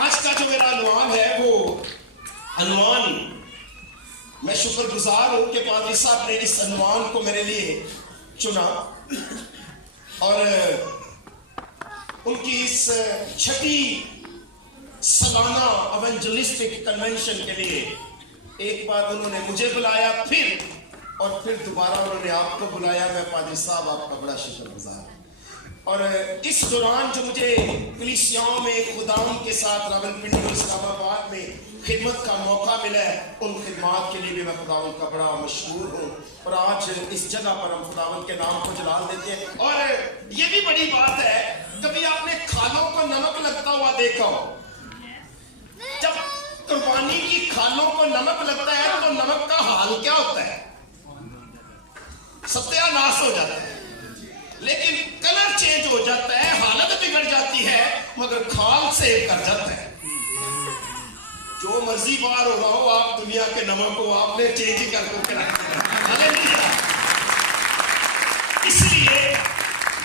आज का जो मेरा अनुमान है वो अनुमान, मैं शुक्रगुजार हूं कि पादरी साहब ने इस अनुमान को मेरे लिए चुना और उनकी इस छठी सालाना एवेंजलिस्टिक कन्वेंशन के लिए एक बार उन्होंने मुझे बुलाया, फिर दोबारा उन्होंने आपको बुलाया। मैं पादरी साहब आपका बड़ा शुक्रगुजार। और इस दौरान जो मुझे कलीसियाओं में खुदावंद के साथ रावलपिंडी और इस्लामाबाद में खिदमत का मौका मिला है, उन खिदमत के लिए भी मैं खुदावंद का बड़ा मशहूर हूँ। और आज इस जगह पर हम खुदावंद के नाम को जलाल देते हैं। और ये भी बड़ी बात है, कभी आपने खालों को नमक लगता हुआ देखा हो? जब कुर्बानी की खालों को नमक लगता है तो नमक का हाल क्या होता है? सत्यानाश हो जाता है, लेकिन कलर चेंज हो जाता है, हालत बिगड़ जाती है, मगर खाल सेव कर जाता है। जो मर्जी बार हो रहा हो, आप दुनिया के नमक को आपने चेंज ही करके रखा है। इसलिए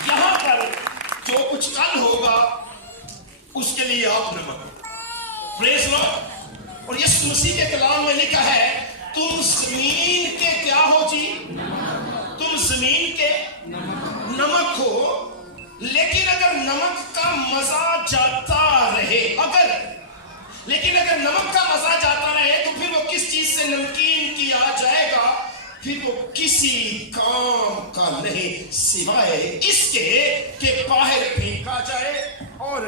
यहां पर जो कुछ कल होगा उसके लिए आप नमक। Praise Lord. और यीशु मसीह के कलाम में लिखा है, तुम जमीन के क्या हो जी? तुम जमीन के नमक हो। लेकिन अगर नमक का मजा जाता रहे, लेकिन अगर नमक का मजा जाता रहे तो फिर वो किस चीज से नमकीन किया जाएगा? फिर वो किसी काम का नहीं, सिवाय इसके कि बाहर फेंका जाए और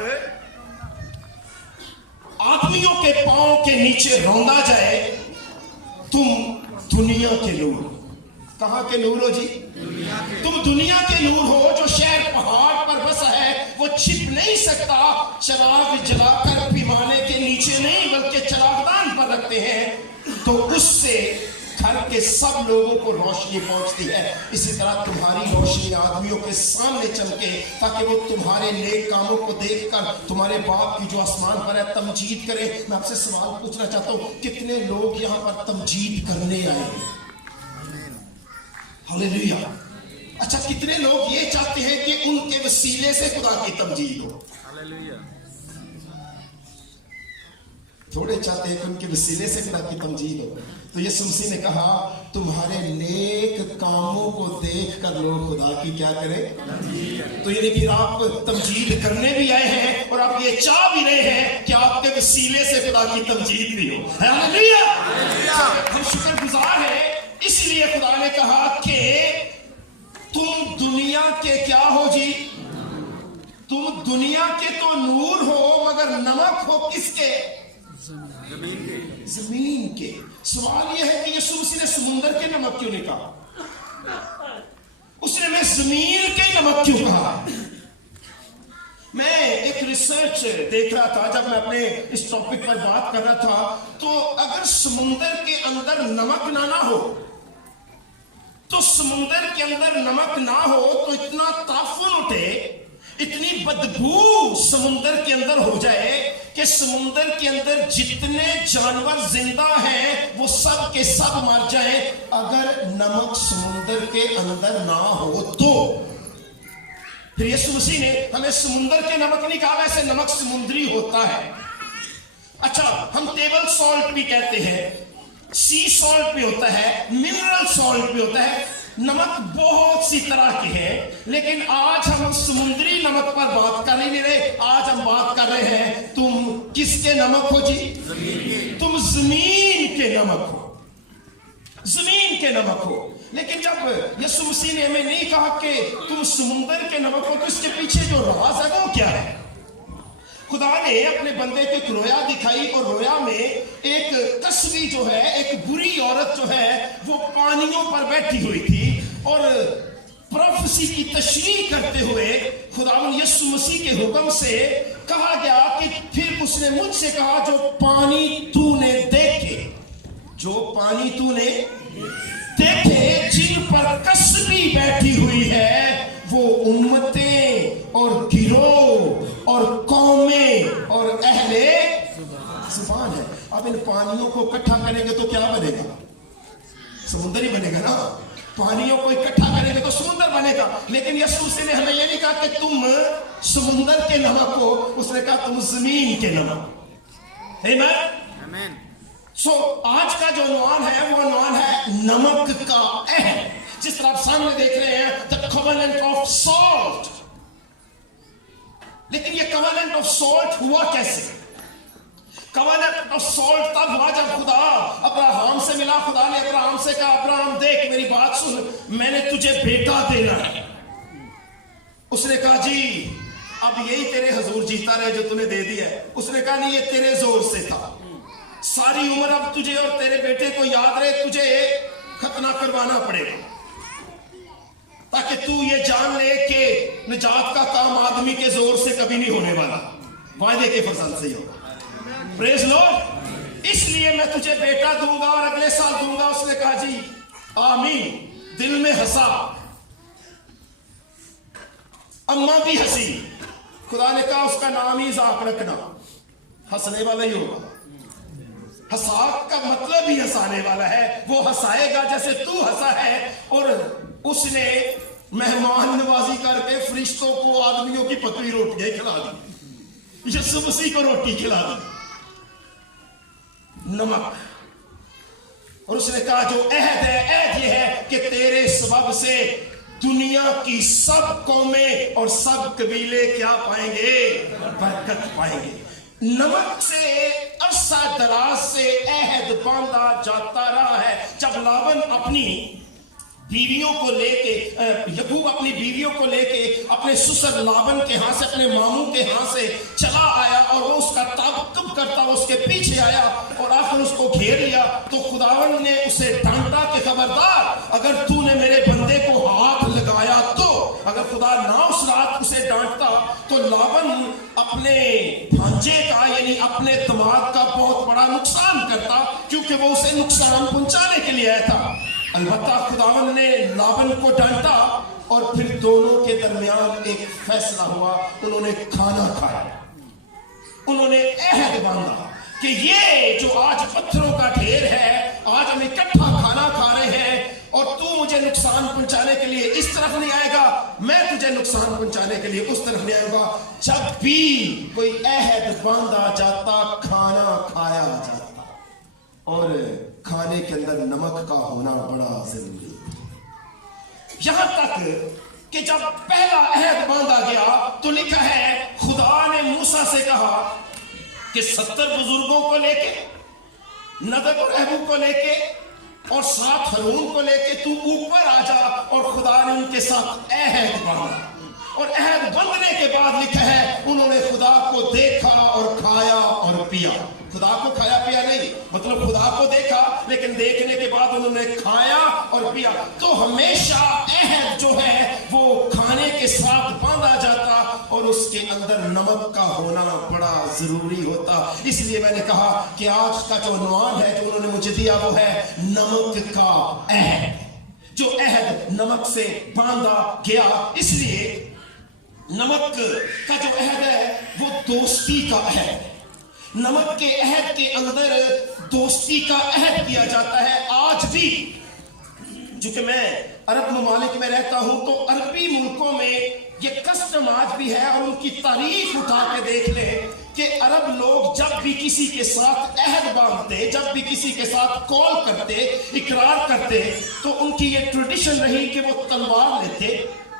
आदमियों के पांव के नीचे रौंदा जाए। तुम दुनिया के नूर। कहां के नूर हो जी? तुम दुनिया के नूर हो। जो शहर पहाड़ पर बसा है वो छिप नहीं सकता। चिराग जलाकर पैमाने के नीचे नहीं बल्कि चिरागदान पर रखते हैं तो उससे घर के सब लोगों को रोशनी पहुंचती है। इसी तरह तुम्हारी रोशनी आदमियों के सामने चमके ताकि वो तुम्हारे नेक कामों को देखकर तुम्हारे बाप की जो आसमान पर है तमजीद करे। मैं आपसे सवाल पूछना चाहता हूं, कितने लोग यहाँ पर तमजीद करने आए हैं? हालेलुया। अच्छा, कितने लोग ये चाहते हैं कि उनके वसीले से खुदा की तमजीद हो? हालेलुया। थोड़े चाहते हैं कि उनके वसीले से खुदा की तमजीद हो। तो यीशु मसीह ने कहा, तुम्हारे नेक कामों को देखकर लोग खुदा की क्या करें? तो यानी कि आप तमजीद करने भी आए हैं और आप ये चाह भी रहे हैं कि आपके वसीले से खुदा की तमजीद भी हो। हालेलुया। हम शुक्रगुजार हैं। इसलिए खुदा ने कहा कि तुम दुनिया के क्या हो जी? तुम दुनिया के तो नूर हो, मगर नमक हो किसके? जमीन के। सवाल यह है कि यीशु मसीह ने समुंदर के नमक क्यों नहीं कहा? उसने मैं जमीन के नमक क्यों कहा? मैं एक रिसर्च देख रहा था जब मैं अपने इस टॉपिक पर बात कर रहा था, तो अगर समुंदर के अंदर नमक ना हो तो समुंदर के अंदर नमक ना हो तो इतना ताफुन उठे, इतनी बदबू समुंदर के अंदर हो जाए कि समुंदर के अंदर जितने जानवर जिंदा हैं वो सब के सब मर जाए अगर नमक समुंदर के अंदर ना हो तो। फिर यीशु मसीह ने हमें समुंदर के नमक नहीं कहा, वैसे नमक समुद्री होता है। अच्छा, हम टेबल सॉल्ट भी कहते हैं, सी सॉल्ट भी होता है, मिनरल सॉल्ट भी होता है। नमक बहुत सी तरह के हैं, लेकिन आज हम समुद्री नमक पर बात कर नहीं रहे। आज हम बात कर रहे हैं, तुम किसके नमक हो जी? तुम जमीन के नमक हो। जमीन के नमक हो। लेकिन जब यीशु मसीह ने हमें नहीं कहा कि तुम समुद्र के नमक हो, तो इसके पीछे जो राज है वो क्या है? खुदा ने अपने बंदे को एक रोया दिखाई और रोया में एक कसबी जो है, एक बुरी औरत जो है, वो पानियों पर बैठी हुई थी और प्रोफेसी की तशरीह करते हुए खुदावंद यीशु मसीह के हुक्म से कहा गया कि फिर उसने मुझसे कहा, जो पानी तूने देखे, जो पानी तूने देखे जिन पर कसबी बैठी हुई है, वो उम्मतें और गिरोह और कौमें और अहले जुबान है। अब इन पानियों को इकट्ठा करेंगे तो क्या बनेगा? समुद्र ही बनेगा ना। पानियों को इकट्ठा करेंगे तो समुद्र बनेगा। लेकिन यीशु मसीह ने हमें ये नहीं कहा कि तुम समुद्र के नमक हो, उसने कहा तुम जमीन के नमक। आमीन। सो आज का जो عنوان है वो عنوان है नमक का अहद। जिस तरह आप सामने देख रहे हैं द कवेनेंट ऑफ सॉल्ट। लेकिन ये कवेनेंट ऑफ सॉल्ट हुआ कैसे? कवेनेंट ऑफ सॉल्ट तब हुआ जब खुदा अब्राहम से मिला। खुदा ने अब्राहम से कहा, अब्राहम देख मेरी बात सुन, मैंने तुझे बेटा देना है। उसने कहा जी अब यही तेरे हजूर जीता रहे जो तूने दे दिया है। उसने कहा नहीं, ये तेरे जोर से था, सारी उम्र अब तुझे और तेरे बेटे को याद रहे तुझे खतना करवाना पड़ेगा, ताकि तू ये जान ले कि निजात का काम आदमी के जोर से कभी नहीं होने वाला, वायदे के फजल से ही होगा। Praise Lord. इसलिए मैं तुझे बेटा दूंगा और अगले साल दूंगा। उसने कहा जी आमीन। दिल में हंसा, अम्मा भी हंसी। खुदा ने कहा उसका नाम ही इज़ाक रखना, हंसने वाला ही होगा। हंसाक का मतलब ही हंसाने वाला है। वो हंसाएगा जैसे तू हंसा है। और उसने मेहमान नवाजी करके फरिश्तों को आदमियों की पतली रोटियां खिला दी। यीशु मसीह को रोटी खिला दी, नमक। और उसने कहा जो अहद है, अहद ये है कि तेरे सबब से दुनिया की सब कौमें और सब कबीले क्या पाएंगे? बरकत पाएंगे। नमक से अरसा दराज से अहद बांधा जाता रहा है। जब लाबन अपनी बीवियों को लेके, यकूब अपनी बीवियों को लेके अपने ससुर लाबन के यहाँ से, अपने मामू के यहाँ से चला आया और वो उसका ताक़ुब करता उसके पीछे आया और आखिर उसको घेर लिया, तो खुदावन ने उसे डांटा कि खबरदार अगर तूने मेरे बंदे को हाथ लगाया तो। अगर खुदा ना उस रात उसे डांटता तो लाबन अपने भांजे का यानी अपने दामाद का बहुत बड़ा नुकसान करता, क्योंकि वो उसे नुकसान पहुंचाने के लिए आया था। अलबत्ता खुदावन ने लाबन को डांटा और फिर दोनों के दरमियान एक फैसला हुआ। उन्होंने खाना खाया, उन्होंने अहद बांधा कि ये जो आज पत्थरों का ढेर है, आज हम इकट्ठा खाना खा रहे हैं और तू मुझे नुकसान पहुंचाने के लिए इस तरफ नहीं आएगा, मैं तुझे नुकसान पहुंचाने के लिए उस तरफ नहीं आऊंगा। जब भी कोई अहद बांधा जाता, खाना खाया जाता। और खाने के अंदर नमक का होना बड़ा जरूरी है। यहां तक कि जब पहला अहद बांधा गया तो लिखा है खुदा ने मूसा से कहा कि 70 बुजुर्गों को लेके, नदब और अहबू को लेके और 7 हरून को लेके तू ऊपर आ जा। और खुदा ने उनके साथ अहद बांधा। और अहद बंधने के बाद लिखा है उन्होंने खुदा को देखा और खाया और पिया। खुदा को खाया पिया नहीं, मतलब खुदा को देखा लेकिन देखने के बाद उन्होंने खाया और पिया। तो हमेशा अहद जो है वो खाने के साथ बांधा जाता और उसके अंदर नमक का होना बड़ा जरूरी होता। इसलिए मैंने कहा कि आज का जो عنوان है जो उन्होंने मुझे दिया वो है नमक का अहद। जो अहद नमक से बांधा गया, इसलिए नमक का जो अहद है वो दोस्ती का अहद है। नमक के अहद के अंदर दोस्ती का अहद किया जाता है। आज भी चूंकि मैं अरब ममालिक में रहता हूं तो अरबी मुल्कों में ये कस्टम आज भी है। और उनकी तारीख उठा के देख ले कि अरब लोग जब भी किसी के साथ अहद बांधते, जब भी किसी के साथ कॉल करते, इकरार करते, तो उनकी ये ट्रेडिशन रही कि वो तलवार लेते,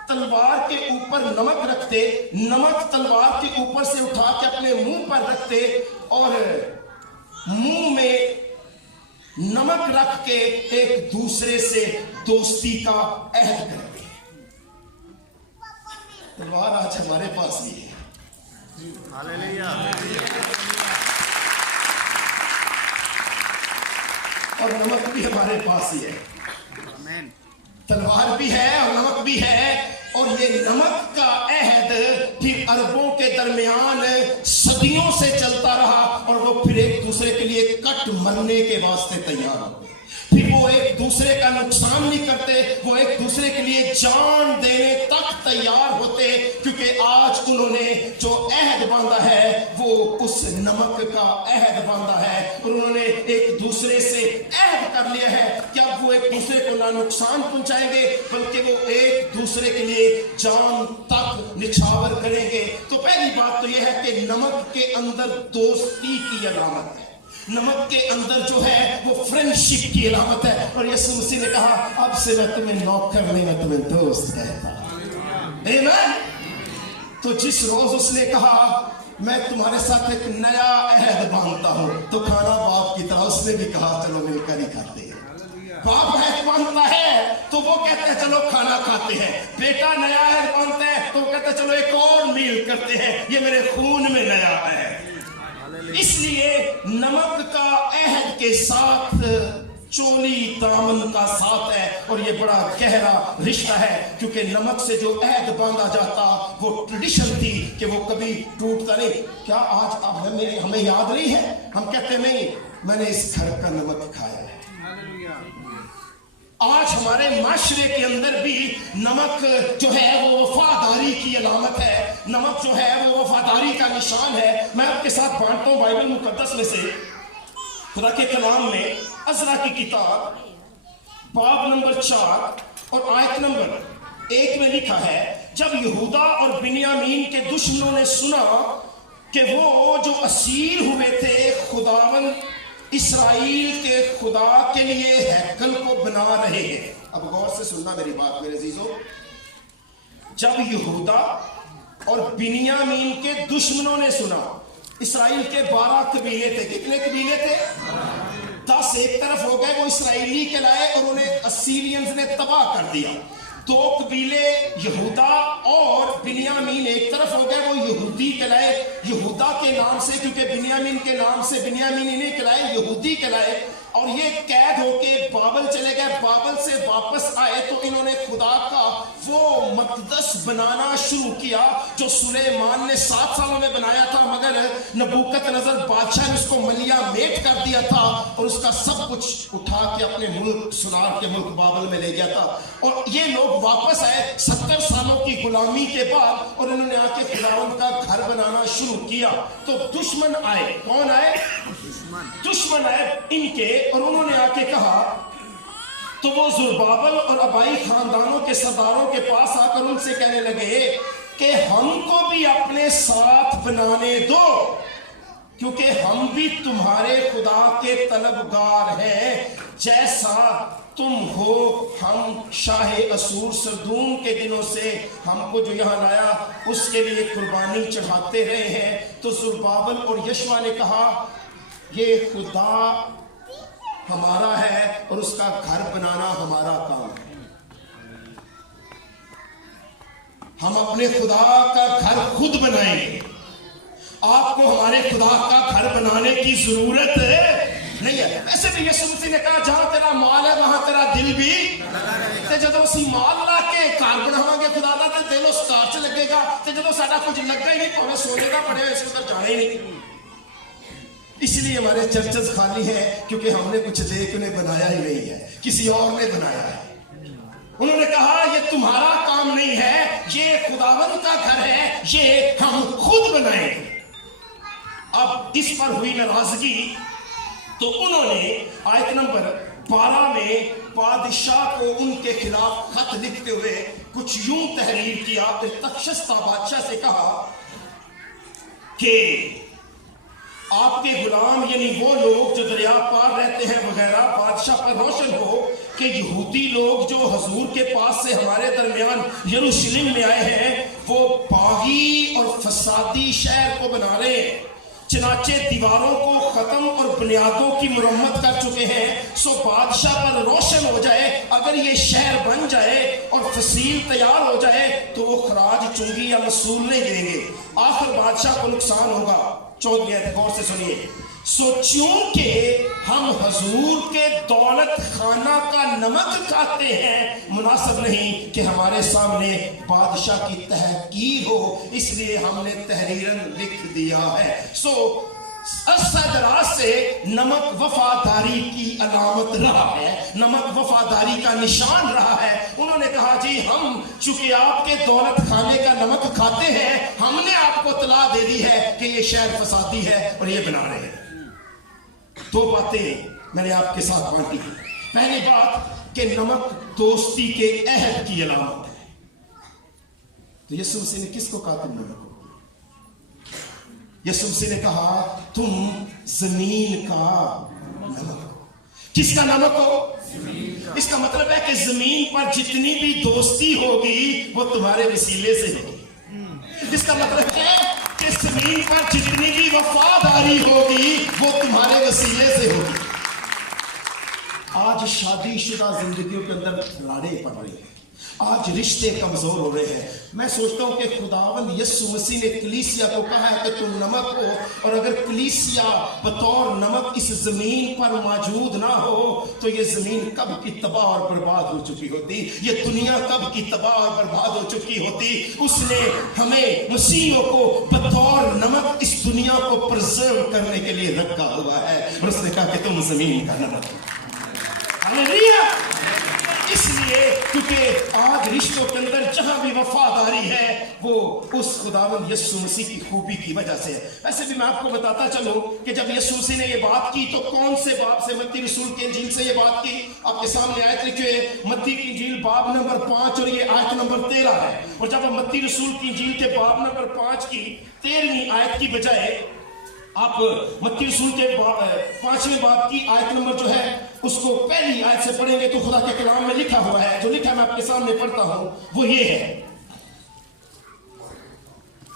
तलवार के ऊपर नमक रखते, नमक तलवार के ऊपर से उठा के अपने मुंह पर रखते और मुंह में नमक रख के एक दूसरे से दोस्ती का अहद करते। तलवार आज हमारे पास ही है। हालेलुया। और नमक भी हमारे पास ही है। आमीन। तलवार भी है और नमक भी है। और ये नमक का अहद फिर अरबों के दरमियान सदियों से चलता रहा और वो फिर एक दूसरे के लिए कट मरने के वास्ते तैयार हो गए। फिर वो एक दूसरे का नुकसान नहीं करते, वो एक दूसरे के लिए जान देने तक तैयार होते, क्योंकि आज उन्होंने जो अहद बांधा है वो उस नमक का अहद बांधा है, और उन्होंने एक दूसरे से अहद कर लिया है कि अब वो एक दूसरे को ना नुकसान पहुंचाएंगे बल्कि वो एक दूसरे के लिए जान तक निछावर करेंगे। तो पहली बात तो यह है कि नमक के अंदर दोस्ती की अलामत है, नमक के अंदर जो है वो फ्रेंडशिप की अलामत है। और यीशु मसीह ने कहा अब से मैं तुम्हें नौकर नहीं, मैं तुम्हें दोस्त कहता हूं। आमीन। तो जिस रोज उसने कहा मैं तुम्हारे साथ एक नया अहद बांधता हूं, तो खाना बाप की तरह उसने भी कहा चलो मिलकर ही खाते हैं। बाप अहद बांधता है तो वो कहते हैं चलो खाना खाते हैं, बेटा नया अहद बांधता है तो वो कहते हैं चलो एक और मील करते हैं, ये मेरे खून में नया है। इसलिए नमक का अहद के साथ चोली दामन का साथ है, और ये बड़ा गहरा रिश्ता है, क्योंकि नमक से जो अहद बांधा जाता वो ट्रेडिशन थी कि वो कभी टूटता नहीं। क्या आज अब हमें याद नहीं है? हम कहते नहीं मैंने इस घर का नमक खाया है। आज हमारे माशरे के अंदर भी नमक जो है वो वफादारी की अलामत है, नमक जो है वो वफादारी का निशान है। मैं आपके साथ बांटता हूं बाइबल मुकद्दस में से खुदा के कलाम में अज़रा की किताब बाब नंबर 4 और आयत नंबर 1 में लिखा है, जब यहूदा और बिन्यामीन के दुश्मनों ने सुना कि वो जो असीर हुए थे खुदावन इस्राएल के खुदा के लिए हैकल को बना रहे हैं। अब गौर से सुनना मेरी बात मेरे अजीजों, जब यहूदा और बिन्यामीन के दुश्मनों ने सुना, इस्राएल के 12 कबीले थे। कितने कबीले थे? 10 एक तरफ हो गए, वो इस्राएली कहलाए और उन्हें असीरियंस ने तबाह कर दिया। 2 कबीले यहूदा और बिन्यामीन एक तरफ हो गए, वो यहूदी कहलाए, यहूदा के नाम से, क्योंकि बिन्यामीन के नाम से बिन्यामीनी नहीं कहलाए, यहूदी कहलाए। और ये कैद होके बाबल चले गए, बाबल से वापस आए तो इन्होंने खुदा का वो मकदस बनाना शुरू किया जो सुलेमान ने 7 सालों में बनाया था, मगर नबूकतनजर बादशाह ने उसको मलिया मेट कर दिया था और उसका सब कुछ उठा के अपने मुल्क सुनार के मुल्क बाबल में ले गया था। और ये लोग वापस आए 70 सालों की गुलामी के बाद, और इन्होंने आके खुदावंद का घर बनाना शुरू किया। तो दुश्मन आए, कौन आए? दुश्मन आए इनके, और उन्होंने आके कहा, तो वो जुरबाबल और अबाई खानदानों के सरदारों के पास आकर उनसे कहने लगे कि हमको भी अपने साथ बनाने दो, क्योंकि हम भी तुम्हारे खुदा के तलबगार हैं, जैसा तुम हो। हम शाह असूर सरदून के दिनों से हमको जो यहाँ लाया उसके लिए कुर्बानी चढ़ाते रहे हैं। तो जुरबाबल और यशवा ने कहा ये खुदा हमारा है और उसका घर बनाना हमारा काम है, हम अपने खुदा का घर खुद बनाएंगे, आपको हमारे खुदा का घर बनाने की जरूरत नहीं है। वैसे भी यीशु मसीह ने कहा जहां तेरा माल है वहां तेरा दिल भी ते जदों ਅਸੀਂ माल ला के घर बनावांगे खुदा दा ते दिल उस कार च लगेगा, ते जदों साडा कुछ लगा ही नहीं, भावें सोने का बने इस उधर जाना ही नहीं। इसलिए हमारे चर्चेस खाली है क्योंकि हमने कुछ देख उन्हें बनाया ही नहीं है, किसी और ने बनाया है। उन्होंने कहा ये तुम्हारा काम नहीं है, ये खुदावंद का घर है, ये हम खुद बनाएंगे। अब इस पर हुई नाराजगी तो उन्होंने आयत नंबर 12 में बादशाह को उनके खिलाफ खत लिखते हुए कुछ यूं तहरीर किया। तख्शस्ता बादशाह से कहा कि आपके गुलाम यानी वो लोग जो दरिया पार रहते हैं वगैरह बादशाह पर रोशन हो कि यहूदी लोग जो हजूर के पास से हमारे दरमियान यरूशलेम में आए हैं वो बागी और फसादी शहर को बना रहे हैं, चनाचे दीवारों को खत्म और बुनियादों की मुरम्मत कर चुके हैं। सो बादशाह पर रोशन हो जाए, अगर ये शहर बन जाए और फसील तैयार हो जाए तो वो खराज चुंगी या मसूल नहीं देंगे, आखिर बादशाह को नुकसान होगा। 14 आयत गौर से सुनिए। सो चूंकि हम हजूर के दौलत खाना का नमक खाते हैं, मुनासिब नहीं कि हमारे सामने बादशाह की तहकीर हो, इसलिए हमने तहरीरन लिख दिया है। सो عرصہ دراز سے نمک وفاداری کی علامت رہا ہے، نمک وفاداری کا نشان رہا ہے۔ انہوں نے کہا جی ہم چونکہ آپ کے دولت خانے کا نمک کھاتے ہیں، ہم نے آپ کو اطلاع دے دی ہے کہ یہ شہر فسادی ہے اور یہ بنا رہے ہیں۔ دو باتیں میں نے آپ کے ساتھ بانٹی ہیں۔ پہلی بات کہ نمک دوستی کے عہد کی علامت ہے۔ تو یسوع مسیح نے کس کو قاتل نمک ہو؟ یسوع مسیح نے کہا تم زمین کا نمک ہو۔ کس کا نمک ہو؟ اس کا مطلب ہے کہ زمین پر جتنی بھی دوستی ہوگی وہ تمہارے وسیلے سے ہوگی۔ اس کا مطلب ہے کہ زمین پر جتنی بھی وفاداری ہوگی وہ تمہارے وسیلے سے ہوگی۔ آج شادی شدہ زندگیوں کے اندر راڑیں پڑ رہی ہیں، آج رشتے کمزور ہو رہے ہیں۔ میں سوچتا ہوں کہ خداوند یسوع مسیح نے کلیسیا کو کہا ہے کہ تم نمک ہو، اور اگر کلیسیا بطور نمک اس زمین پر موجود نہ ہو تو یہ زمین کب کی تباہ اور برباد ہو چکی ہوتی، یہ دنیا کب کی تباہ اور برباد ہو چکی ہوتی۔ اس نے ہمیں مسیحیوں کو بطور نمک اس دنیا کو پرزرو کرنے کے لیے رکھا ہوا ہے، اور اس نے کہا کہ تم زمین کا نمک ہو۔ ہاللیلویا! اس لیے کیونکہ آج رشتوں کے اندر جہاں بھی وفاداری ہے وہ اس خداوند یسوع مسیح کی خوبی کی وجہ سے ہے۔ ویسے بھی میں آپ کو بتاتا چلوں کہ جب یسوع مسیح نے یہ بات کی تو کون سے باب سے؟ متی رسول کی انجیل سے یہ بات کی۔ آپ کے سامنے آیت لکھی ہے، متی کی انجیل باب نمبر 5 اور یہ آیت نمبر 13 ہے۔ اور جب ہم متی رسول کی انجیل کے باب نمبر 5 کی 13ویں آیت کی بجائے آپ متی رسول کے 5ویں باب کی آیت نمبر جو ہے اس کو پہلی آیت سے پڑھیں گے تو خدا کے کلام میں لکھا ہوا ہے، جو لکھا میں آپ کے سامنے پڑھتا ہوں وہ یہ ہے۔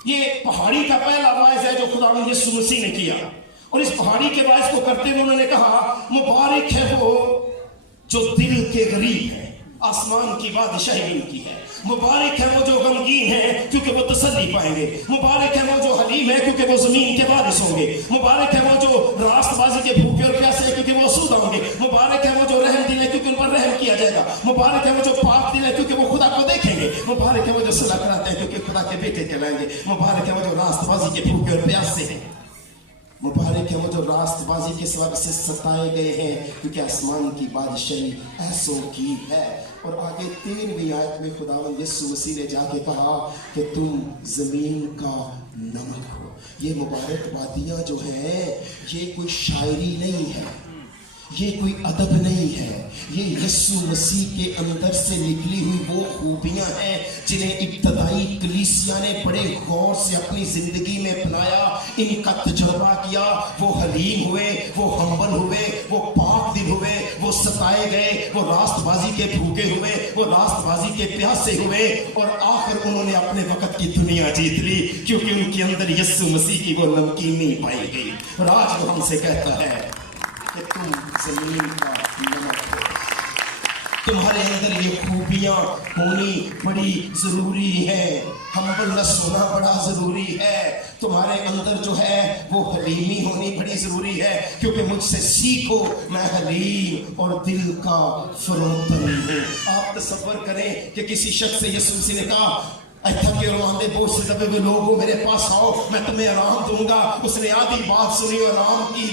یہ پہاڑی کا پہلا واعظ ہے جو خداوند یسوع مسیح نے کیا، اور اس پہاڑی کے واعظ کو کرتے ہوئے انہوں نے کہا مبارک ہے وہ جو دل کے غریب ہے، آسمان کی بادشاہی ان کی ہے۔ مبارک ہے وہ جو غمگین ہے کیونکہ وہ تسلی پائیں گے۔ مبارک ہے وہ جو حلیم ہے کیونکہ وہ زمین کے وارث ہوں گے۔ مبارک ہے وہ جو راست بازی کے بھوکے اور پیاسے ہیں کیونکہ وہ آسودہ ہوں گے۔ مبارک ہے وہ جو رحم دل ہے کیونکہ ان پر رحم کیا جائے گا۔ مبارک ہے وہ جو پاک دل ہے کیونکہ وہ خدا کو دیکھیں گے۔ مبارک ہے وہ جو صلح کراتے ہیں کیونکہ خدا کے بیٹے کہلائیں گے۔ مبارک ہے وہ جو راست بازی کے بھوکے اور پیاسے ہیں۔ مبارک ہے وہ جو راست بازی کے سبب سے ستائے گئے ہیں کیونکہ آسمان کی بادشاہی ایسوں کی ہے۔ اور آگے 13ویں آیت میں خداوند یسوع مسیح نے جا کے کہا کہ تم زمین کا نمک ہو۔ یہ مبارک بادیاں جو ہیں یہ کوئی شاعری نہیں ہے، یہ کوئی ادب نہیں ہے، یہ یسوع مسیح کے اندر سے نکلی ہوئی وہ خوبیاں ہیں جنہیں ابتدائی کلیسیا نے بڑے غور سے اپنی زندگی میں اپنایا، ان کا تجربہ کیا۔ وہ حلیم ہوئے، وہ ہمبل ہوئے، وہ پاک دل ہوئے، وہ ستائے گئے، وہ راست بازی کے بھوکے ہوئے، وہ راست بازی کے پیاسے ہوئے، اور آخر انہوں نے اپنے وقت کی دنیا جیت لی کیونکہ ان کے اندر یسوع مسیح کی وہ نمکینی پائی گئی۔ اور آج وہ ہم سے کہتا ہے کہ تم زمین کا نمک ہو۔ تمہارے اندر یہ خوبیاں ہونی بڑی ضروری ہے، ہمبلنس ہونا بڑا ضروری ہے۔ تمہارے اندر جو ہے وہ حلیمی ہونی بڑی ضروری ہے، کیونکہ مجھ سے سیکھو میں حلیم اور دل کا فروتن ہوں۔ آپ تصور کریں کہ کسی شخص سے یسوع مسیح نے کہا اے تھکے اور ماندے بوجھ سے دبے ہوئے لوگوں میرے پاس آؤ میں تمہیں آرام دوں گا۔ اس نے آدھی بات سنی اور آرام کی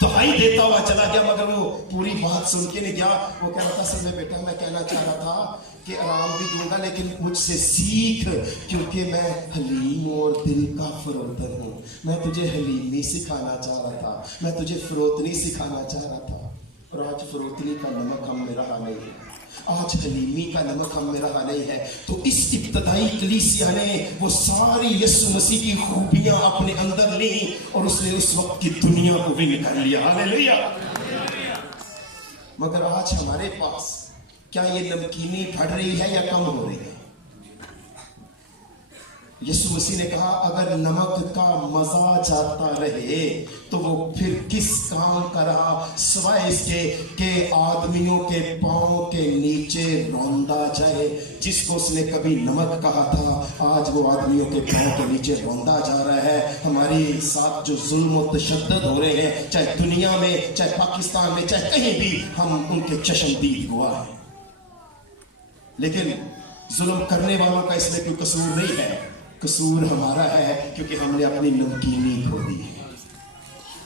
دہائی دیتا ہوا چلا گیا، مگر وہ پوری بات سن کے نہیں گیا۔ وہ کہہ رہا تھا سر میں بیٹا میں کہنا چاہ رہا تھا کہ آرام بھی دوں گا لیکن مجھ سے سیکھ کیونکہ میں حلیم اور دل کا فروتن ہوں۔ میں تجھے حلیمی سکھانا چاہ رہا تھا، میں تجھے فروتنی سکھانا چاہ رہا تھا، اور آج فروتنی کا نمک ہم میں رہا نہیں ہے، آج حلیمی کا نمک ہم میں رہا نہیں ہے۔ تو اس ابتدائی کلیسیا نے وہ ساری یسوع مسیح کی خوبیاں اپنے اندر لی اور اس نے اس وقت کی دنیا کو بھی نکال لیا۔ ہاللیلویا! مگر آج ہمارے پاس کیا یہ نمکینی بڑھ رہی ہے یا کم ہو رہی ہے؟ یسوع مسیح نے کہا اگر نمک کا مزہ جاتا رہے تو وہ پھر کس کام کا رہا سوائے اس کے کہ آدمیوں کے پاؤں کے نیچے روندا جائے۔ جس کو اس نے کبھی نمک کہا تھا آج وہ آدمیوں کے پاؤں کے نیچے روندا جا رہا ہے۔ ہمارے ساتھ جو ظلم و تشدد ہو رہے ہیں چاہے دنیا میں چاہے پاکستان میں چاہے کہیں بھی، ہم ان کے چشمدید گواہ ہیں، لیکن ظلم کرنے والوں کا اس میں کوئی قصور نہیں ہے، قصور ہمارا ہے کیونکہ ہم نے اپنی نمکینی کھو دی ہے۔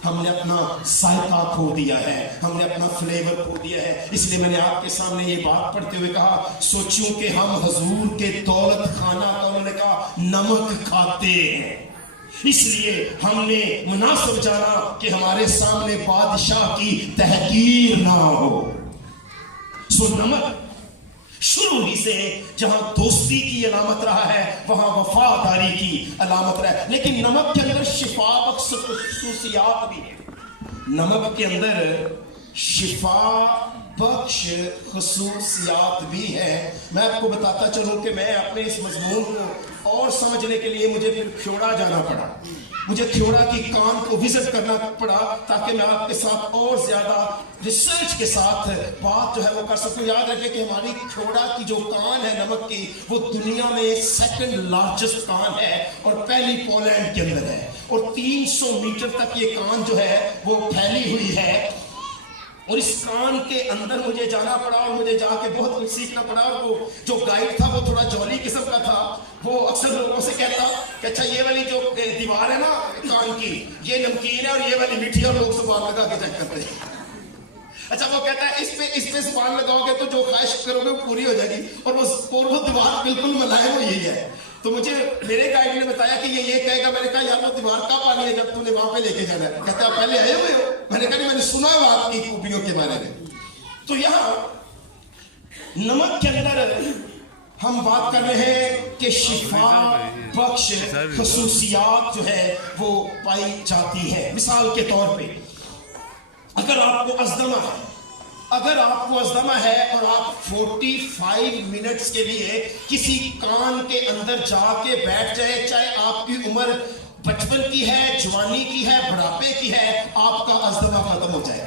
ہم نے اپنا ذائقہ کھو دیا ہے, ہم نے اپنا فلیور کھو دیا ہے. اس لیے میں نے آپ کے سامنے یہ بات پڑھتے ہوئے کہا, سوچوں کہ ہم حضور کے دولت خانہ کا, انہوں نے کہا, نمک کھاتے ہیں. اس لیے ہم نے مناسب جانا کہ ہمارے سامنے بادشاہ کی تحقیر نہ ہو. سو نمک شروع ہی سے جہاں دوستی کی علامت رہا ہے وہاں وفاداری کی علامت رہا ہے. لیکن نمک کے اندر شفا بخش خصوصیات بھی ہیں. نمک کے اندر شفا بخش خصوصیات بھی ہیں. میں آپ کو بتاتا چلوں کہ میں اپنے اس مضمون کو اور سمجھنے کے لیے مجھے پھر کھیوڑا جانا پڑا, مجھے کھیوڑا کی کان کو وزٹ کرنا پڑا تاکہ میں آپ کے ساتھ اور زیادہ ریسرچ کے ساتھ بات جو ہے وہ کر سکوں. یاد رکھیں کہ ہماری کھیوڑا کی جو کان ہے نمک کی, وہ دنیا میں سیکنڈ لارجسٹ کان ہے اور پہلی پولینڈ کے اندر ہے, اور 300 میٹر تک یہ کان جو ہے وہ پھیلی ہوئی ہے. اور اس کان کے اندر مجھے جانا پڑا اور مجھے جا کے بہت کچھ سیکھنا پڑا. اور وہ جو گائیڈ تھا وہ تھوڑا جولی قسم کا تھا. وہ اکثر لوگوں سے کہتا کہ اچھا یہ والی جو دیوار ہے نا کان کی, یہ نمکین ہے اور یہ والی میٹھی ہے, اور لوگ زبان لگا کے چیک کرتے ہیں. اچھا وہ کہتا ہے اس پہ زبان لگاؤ گے تو جو خواہش کرو گے وہ پوری ہو جائے گی, اور وہ دیوار بالکل ملائم یہی ہے. تو مجھے میرے گائیڈ نے بتایا کہ یہ کہے گا. میں نے کہا یار وہ دیوار کا پانی ہے جب تو نے وہاں پہ لے کے جانا ہے. کہتا آپ پہلے آئے ہوئے ہو؟ میں نے کہا نہیں, میں نے سنا ہے آپ کی خوبیوں کے بارے میں. تو یہاں نمک کے اندر ہم بات کر رہے ہیں کہ شفا بخش خصوصیات جو ہے وہ پائی جاتی ہے. مثال کے طور پہ اگر آپ کو ازدمہ ہے اور آپ 45 منٹس کے لیے کسی کان کے اندر جا کے بیٹھ جائے, چاہے آپ کی عمر بچپن کی ہے, جوانی کی ہے, بڑھاپے کی ہے, آپ کا ازدمہ ختم ہو جائے.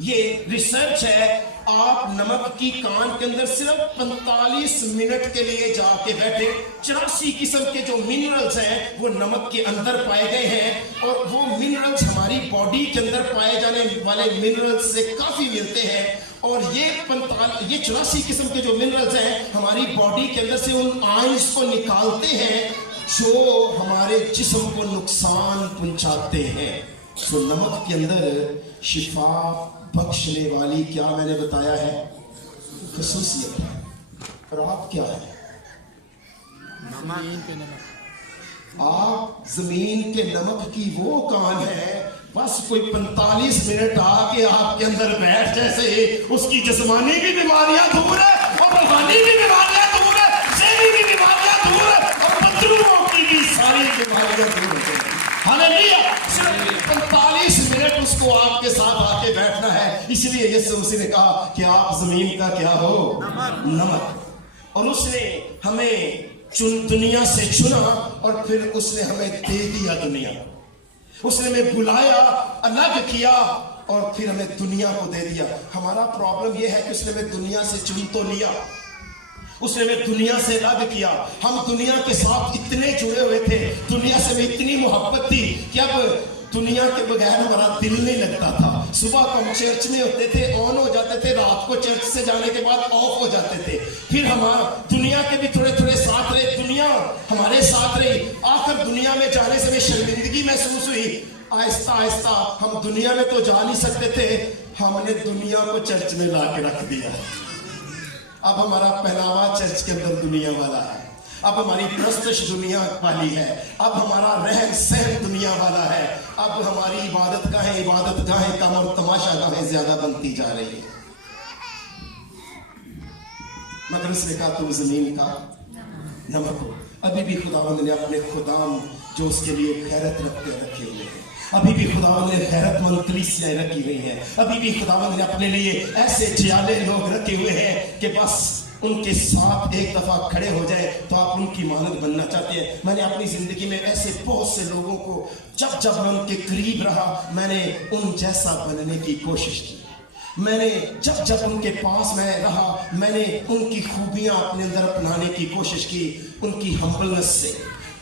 یہ ریسرچ ہے. آپ نمک کی کان کے اندر صرف 45 منٹ کے لیے جا کے بیٹھے, 84 قسم کے جو منرلز ہیں وہ نمک کے اندر پائے گئے ہیں, اور وہ منرلز ہماری باڈی کے اندر پائے جانے والے منرلز سے کافی ملتے ہیں. اور یہ 84 قسم کے جو منرلز ہیں ہماری باڈی کے اندر سے ان آئنز کو نکالتے ہیں جو ہمارے جسم کو نقصان پہنچاتے ہیں. تو نمک کے اندر شفا بخشنے والی کیا میں نے بتایا ہے خصوصیت ہے. اور آپ کیا ہے؟ آپ زمین کے نمک کی وہ کان ہے, بس کوئی 45 منٹ آ کے آپ کے اندر بیٹھ جیسے اس کی جسمانی بھی بیماریاں دور ہے, اور روحانی بھی بیماریاں دور ہے, ذہنی بھی بیماریاں دور ہے, اور مطلوبوں کی بھی ساری بیماریاں دور ہے. ہاللیلویا. صرف 45 منٹ اس کو آپ کے ساتھ آ کے بیٹھنا ہے. اس لیے یسوع مسیح نے کہا کہ آپ زمین کا کیا ہو؟ نمک. اور اس نے ہمیں دنیا سے چنا, اور پھر اس نے ہمیں دے دیا دنیا. اس نے ہمیں بلایا, الگ کیا, اور پھر ہمیں دنیا کو دے دیا. ہمارا پرابلم یہ ہے کہ اس نے ہمیں دنیا سے چن تو لیا, اس نے ہمیں دنیا سے الگ کیا. ہم دنیا کے ساتھ اتنے جڑے ہوئے تھے, دنیا سے ہمیں اتنی محبت تھی کہ اب دنیا کے بغیر ہمارا دل نہیں لگتا تھا. صبح کو ہم چرچ میں ہوتے تھے, آن ہو جاتے تھے, رات کو چرچ سے جانے کے بعد آف ہو جاتے تھے. پھر ہمارا دنیا کے بھی تھوڑے تھوڑے ساتھ رہے, دنیا ہمارے ساتھ رہی. آخر دنیا میں جانے سے ہمیں شرمندگی محسوس ہوئی. آہستہ آہستہ ہم دنیا میں تو جا نہیں سکتے تھے, ہم نے دنیا کو چرچ میں لا کے رکھ دیا. اب ہمارا پہناوا چرچ کے اندر دنیا والا ہے, اب ہماری پرستش دنیا والی ہے, اب ہمارا رہن سہن دنیا والا ہے, اب ہماری عبادت گاہیں کم اور تماشا گاہیں زیادہ بنتی جا رہی ہے. مگر اس نے کہا تم زمین کا نمک ہو. ابھی بھی خداوند نے اپنے خدام جو اس کے لیے خیرت رکھے ہوئے ہیں, ابھی بھی خداوند نے خیرت مند کلیسیاں رکھی ہوئی ہیں, ابھی بھی خداوند نے اپنے لیے ایسے جیالے لوگ رکھے ہوئے ہیں کہ بس ان کے ساتھ ایک دفعہ کھڑے ہو جائے تو آپ ان کی مانند بننا چاہتے ہیں. میں نے اپنی زندگی میں ایسے بہت سے لوگوں کو جب میں ان کے قریب رہا, میں نے ان جیسا بننے کی کوشش کی. میں نے جب ان کے پاس میں رہا, میں نے ان کی خوبیاں اپنے اندر اپنانے کی کوشش کی. ان کی ہمبلنس سے,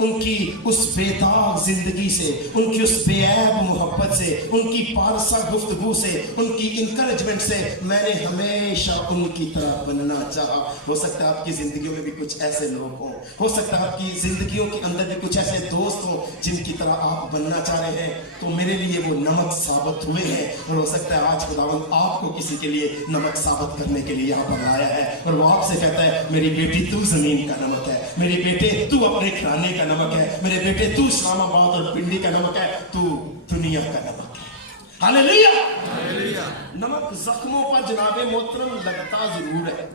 उनकी उस बेताब जिंदगी से, उनकी उस बेऐब मोहब्बत से, उनकी पारसा गुफ्तगू से, उनकी इंकरेजमेंट से मैंने हमेशा उनकी तरह बनना चाहा। हो सकता है आपकी जिंदगियों में भी कुछ ऐसे लोग हों, हो सकता है आपकी जिंदगियों के अंदर भी कुछ ऐसे दोस्त हों जिनकी तरह आप बनना चाह रहे हैं, तो मेरे लिए वो नमक साबित हुए हैं। और हो सकता है आज खुदावंद आपको किसी के लिए नमक साबित करने के लिए यहाँ पर लाया है, और वो आपसे कहता है मेरी बेटी तू जमीन का नमक है, मेरे बेटे तू अपने घराने का नमक है, मेरे बेटे तू इस्लामाबाद और पिंडी का नमक है, तू दुनिया का नमक है। हालेलुया। नमक जख्मों पर जनाबे मोहतरम लगता जरूर है,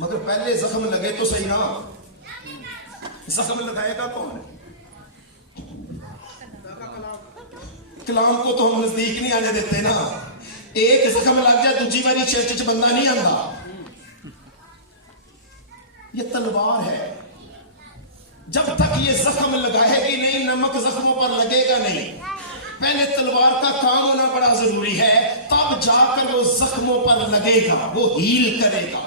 मगर पहले जख्म लगे तो सही ना। जख्म लगाएगा कौन? कलाम को तो हम नजदीक नहीं आने देते ना। एक जख्म लग जाए दूसरी बारी चर्च बंदा नहीं आंदा। ये तलवार है, जब तक ये जख्म लगाएगी नहीं नमक जख्मों पर लगेगा नहीं। पहले तलवार का काम होना बड़ा जरूरी है, तब जाकर वो जख्मों पर लगेगा, वो हील करेगा,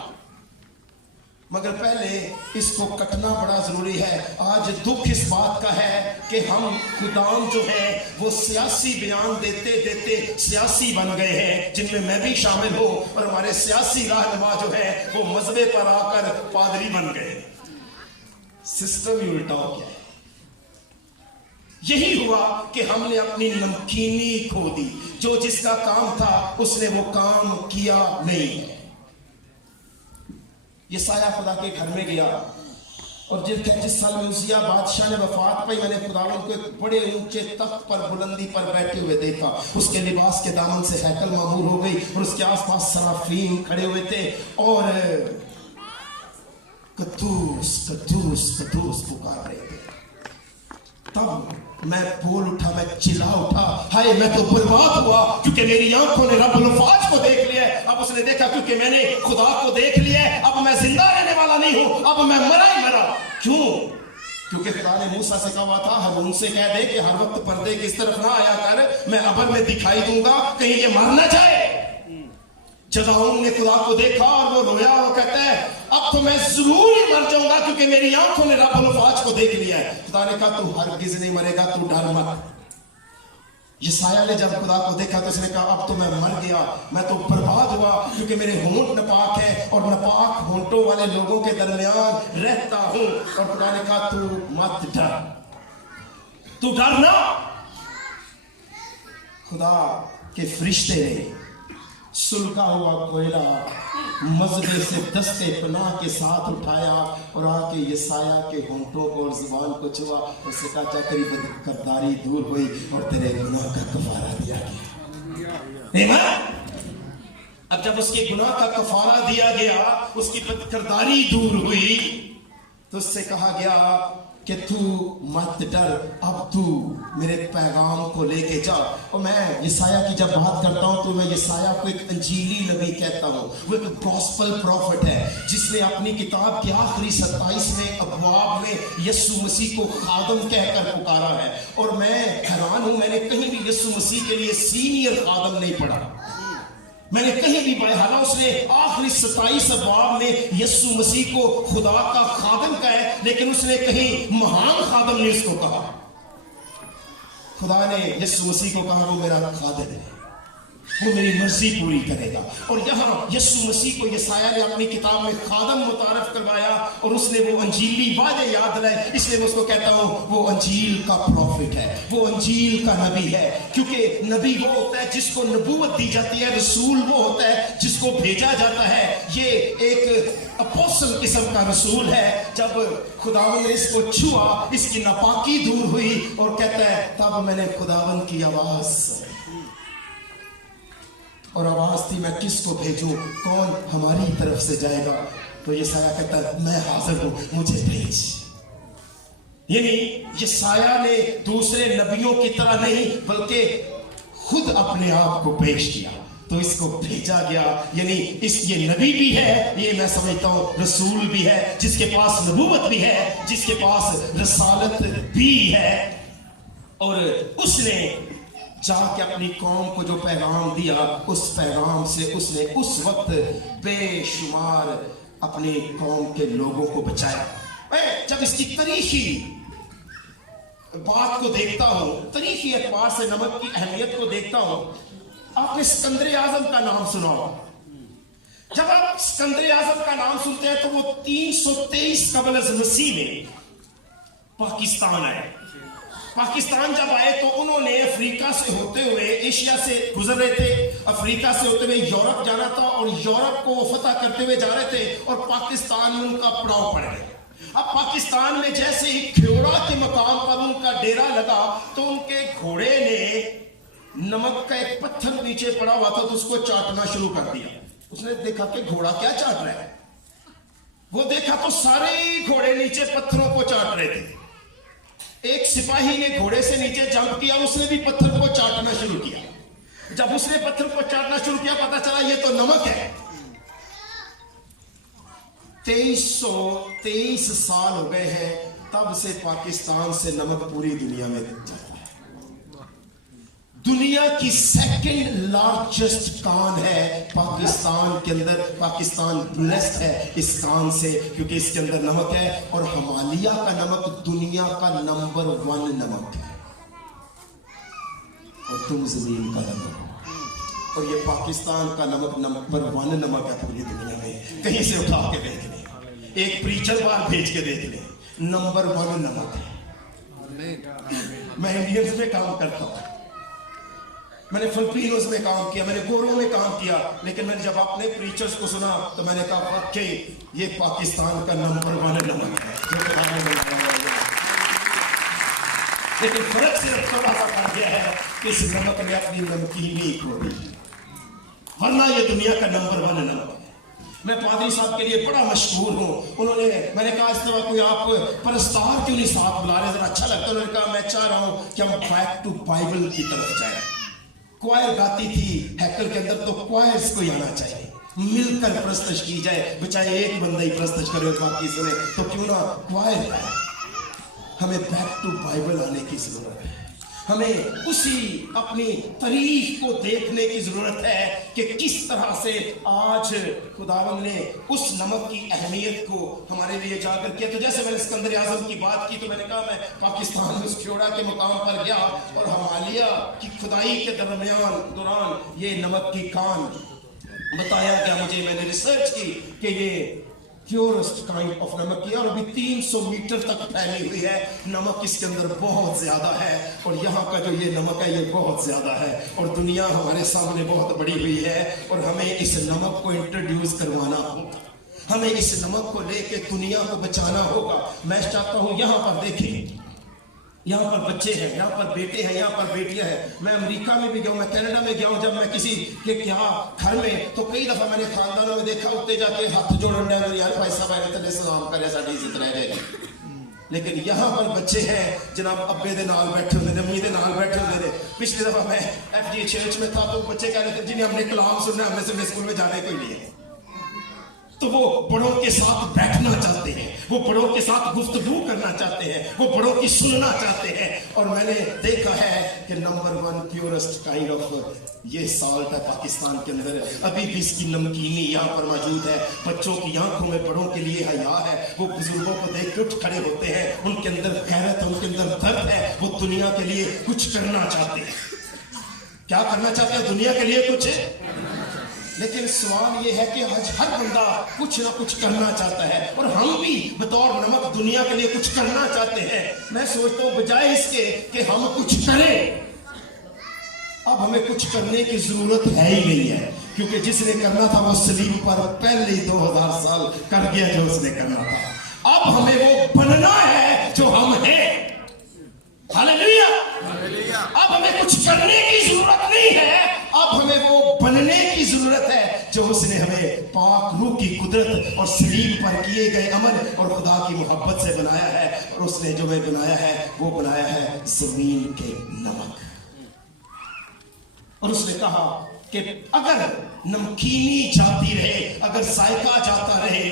मगर पहले इसको कटना बड़ा जरूरी है। आज दुख इस बात का है कि हम खुदाम जो है वो सियासी बयान देते देते सियासी बन गए हैं, जिनमें मैं भी शामिल हूं, और हमारे सियासी रहनुमा जो है वो मजहबे पर आकर पादरी बन गए। सिस्टम ही उल्टा हो गया। यही हुआ कि हमने अपनी नमकीनी खो दी, जो जिसका काम था उसने वो काम किया नहीं है। यसाया खुदा के घर में गया, और जिस साल में उसिया बादशाह ने वफात पाई, मैंने खुदावंद को एक बड़े ऊंचे तख्त पर बुलंदी पर बैठे हुए देखा। उसके लिबास के दामन से हैकल मामूर हो गई, और उसके आसपास सराफीन खड़े हुए थे और कद्दूस कद्दूस कद्दूस पुकार रहे थे। तब मैं बोल उठा, मैं चिल्ला उठा, हाय मैं तो बर्बाद हुआ, क्योंकि मेरी आंखों ने रब्बुल फाज को देख लिया है। अब उसने देखा क्योंकि मैंने खुदा को देख लिया है, अब मैं जिंदा रहने वाला नहीं हूं, अब मैं मरा ही मरा। क्यों? क्योंकि खुदा ने मूसा से कहा था हारून से कह दे कि हर वक्त पर्दे की इस तरफ ना आया कर, मैं अबर में दिखाई दूंगा, कहीं ये मर ना जाए। जदाऊन ने खुदा को देखा और वो रोया और कहता है अब तो मैं जरूर ही मर जाऊंगा, क्योंकि मेरी आंखों ने रब्बुल फाज को देख लिया है। खुदा ने कहा तू हरगिज नहीं मरेगा, तू डर मत। यसाया ने जब खुदा को देखा तो उसने कहा अब तो मैं मर गया, मैं तो बर्बाद हुआ, क्योंकि मेरे होंठ नापाक है और नापाक होंठों वाले लोगों के दरमियान रहता हूं। और खुदा ने कहा तू मत डर, तू डर ना। खुदा के फरिश्ते ने सुलगा हुआ कोयला मजबे से दस्ते पनाह के साथ उठाया और आके यसाया के होंठों को और जुबान को छुआ। उसने कहा जा तेरी बदकरदारी दूर हुई और तेरे गुनाह का कफारा दिया गया। अब जब उसके गुनाह का कफारा दिया गया, उसकी बदकरदारी दूर हुई, तो उससे कहा गया कि तू मत डर, अब तू मेरे पैगाम को लेके जा। और मैं यसाया की जब बात करता हूं तो मैं यसाया को एक अंजीली नबी कहता हूं। वो एक गॉस्पल प्रॉफिट है जिसने अपनी किताब के आखिरी 27वें अबवाब में यीशु मसीह को खादम कहकर पुकारा है। और मैं हैरान हूं, मैंने कहीं भी यीशु मसीह के लिए सीनियर खादम नहीं पढ़ा, मैंने कहीं भी पढ़ा। हालांकि उसने आखिरी 27 अबवाब में यीशु मसीह को खुदा का खादम कहा है, लेकिन उसने कहीं महान खादम नहीं उसको कहा। खुदा ने यीशु मसीह को कहा वो मेरा खादम है, वो मेरी मर्जी पूरी करेगा। और यहाँ यीशु मसीह को यसाया ने अपनी किताब में खादम मुतारफ करवाया और उसने वो अंजीली वादे याद दिलाए, इसलिए मैं उसको कहता हूँ वो अंजील का प्रॉफिट है, वो अंजील का नबी है। क्योंकि नबी वो होता है जिसको नबूवत दी जाती है, रसूल वो होता है जिसको भेजा जाता है। ये एक अपोस्टल किस्म का रसूल है। जब खुदावंद ने इसको छुआ, इसकी नापाकी दूर हुई और कहता है तब मैंने खुदावंद की आवाज, और आवाज थी मैं किसको भेजूं, कौन हमारी तरफ से जाएगा। तो यसाया कहता है मैं हाजिर हूं, मुझे भेज। यानी यसाया ने दूसरे नबियों की तरह नहीं बल्कि खुद अपने आप को पेश किया, तो इसको भेजा गया। यानी ये नबी भी है, ये मैं समझता हूं रसूल भी है, जिसके पास नबूवत भी है, जिसके पास रसालत भी है। और उसने जाके अपनी कौम को जो पैगाम दिया, उस पैगाम से उसने उस वक्त बेशुमार अपनी कौम के लोगों को बचाया। जब इसकी तारीखी बात को देखता हूं, तारीखी एतबार से नमक की अहमियत को देखता हूं, आपने सिकंदर आजम का नाम सुना हो। जब आप सिकंदर आजम का नाम सुनते हैं तो वो 323 कबल अज़ मसीह में पाकिस्तान आए। पाकिस्तान जब आए तो उन्होंने अफ्रीका से होते हुए, एशिया से गुजर रहे थे, अफ्रीका से होते हुए यूरोप जाना था और यूरोप को फतह करते हुए जा रहे थे और पाकिस्तान में उनका पड़ाव पड़ गया। अब पाकिस्तान में जैसे ही ख्योड़ा के मकाम पर उनका डेरा लगा तो उनके घोड़े ने नमक का एक पत्थर नीचे पड़ा हुआ था तो उसको चाटना शुरू कर दिया। उसने देखा कि घोड़ा क्या चाट रहा है, वो देखा तो सारे घोड़े नीचे पत्थरों को चाट रहे थे। एक सिपाही ने घोड़े से नीचे जंप किया, उसने भी पत्थर को चाटना शुरू किया। जब उसने पत्थर को चाटना शुरू किया पता चला ये तो नमक है। 2323 साल हो गए हैं तब से पाकिस्तान से नमक पूरी दुनिया में जाता है। दुनिया की सेकंड लार्जेस्ट कान है पाकिस्तान के अंदर। पाकिस्तान ब्लेस्ड है इस कान से क्योंकि इसके अंदर नमक है और हिमालय का नमक दुनिया का नंबर 1 नमक है और तुम जमीन का नमक। और ये पाकिस्तान का नमक नंबर 1 नमक है पूरी दुनिया में। कहीं से उठा के देख ले, एक प्रीचर बार भेज के देख ले, नंबर 1 नमक है। मैं इंडियंस में काम करता हूं, मैंने फिलिपीनों में काम किया, मैंने गोरों में काम किया, लेकिन मैंने जब अपने प्रीचर्स को सुना तो मैंने कहा वाकई ये पाकिस्तान का नंबर 1 नमक है जो लेकिन फर्क सिर्फ थोड़ा सा कर गया है कि इस नमक ने अपनी नमकीनी खो दी, वरना ये दुनिया का नंबर 1 नमक है। मैं पादरी साहब के लिए बड़ा मशहूर हूँ। उन्होंने, मैंने कहा इस तरह कोई आप परस्तार क्यों नहीं साथ बुला रहे, जरा अच्छा लगता है। उन्होंने कहा मैं चाह रहा हूँ कि हम बैक टू बाइबल की तरफ जाए। क्वायर गाती थी हैकल के अंदर तो क्वायर्स को आना चाहिए, मिलकर प्रस्तश की जाए, बचाए एक बंदा ही प्रस्तश करे और बाकी सुने तो क्यों ना क्वायर है। हमें बैक टू बाइबल आने की जरूरत है। हमें उसी अपनी तारीख को देखने की जरूरत है कि किस तरह से आज खुदावंद ने उस नमक की अहमियत को हमारे लिए जाकर किया। तो जैसे मैंने सिकंदर आजम की बात की तो मैंने कहा मैं पाकिस्तान में उस ख्योड़ा के मुकाम पर गया और हिमालय की खुदाई के दौरान ये नमक की कान बताया गया मुझे। मैंने रिसर्च की कि ये प्योरेस्ट काइंड ऑफ नमक की और अभी 300 मीटर तक फैली हुई है। नमक इसके अंदर बहुत ज्यादा है और यहाँ का जो ये नमक है ये बहुत ज्यादा है और दुनिया हमारे सामने बहुत बड़ी हुई है और हमें इस नमक को इंट्रोड्यूस करवाना होगा। हमें इस नमक को लेके दुनिया को बचाना होगा। मैं चाहता हूँ यहाँ पर देखें, यहाँ पर बच्चे हैं, यहाँ पर बेटे हैं, यहाँ पर बेटियां हैं। मैं अमेरिका में भी गया, मैं कनाडा में गया हूँ। जब मैं किसी के क्या घर में तो कई दफा मैंने खानदानों में देखा उत्ते जाके हाथ जोड़न यार भाई साहब आए तले सलाम करे साड़ी इज्जत रह जाएगी। लेकिन यहाँ पर बच्चे हैं जनाब अब्बे दे नाल बैठे होते थे, अम्मी दे नाल बैठे होते थे। पिछली दफा मैं FGA चर्च में था तो बच्चे कह रहे थे जिन्हें हमने कलाम सुनना हमने से स्कूल में जाने को ही नहीं है। तो वो बड़ों के साथ बैठना चाहते हैं, वो बड़ों के साथ गुफ्तगू करना चाहते हैं, वो बड़ों की सुनना चाहते हैं। और मैंने देखा है कि नंबर 1 प्योरेस्ट काइंड ऑफ ये साल्ट है पाकिस्तान के अंदर। अभी भी इसकी नमकीनी यहाँ पर मौजूद है। बच्चों की आंखों में बड़ों के लिए हया है। वो बुजुर्गों को देख के उठ खड़े होते हैं, उनके अंदर गैरत है, उनके अंदर दर्द है। वो दुनिया के लिए कुछ करना चाहते हैं। क्या करना चाहते हैं? दुनिया के लिए कुछ। लेकिन सवाल ये है कि आज हर बंदा कुछ ना कुछ करना चाहता है और हम भी बतौर नमक दुनिया के लिए कुछ करना चाहते हैं। मैं सोचता हूँ बजाय इसके कि हम कुछ करें, अब हमें कुछ करने की जरूरत है ही नहीं है, क्योंकि जिसने करना था वो सलीब पर पहले ही 2000 साल कर गया जो उसने करना था। अब हमें वो बनना है जो हम हैं। हालेलुया। अब हमें कुछ करने की जरूरत नहीं है, अब हमें वो बनने की जरूरत है जो उसने हमें पाक रूह की कुदरत और सलीब पर किए गए अमल और खुदा की मोहब्बत से बनाया है। और उसने जो हमें बनाया है वो बनाया है जमीन के नमक। और उसने कहा कि अगर नमकीनी जाती रहे, अगर जायका जाता रहे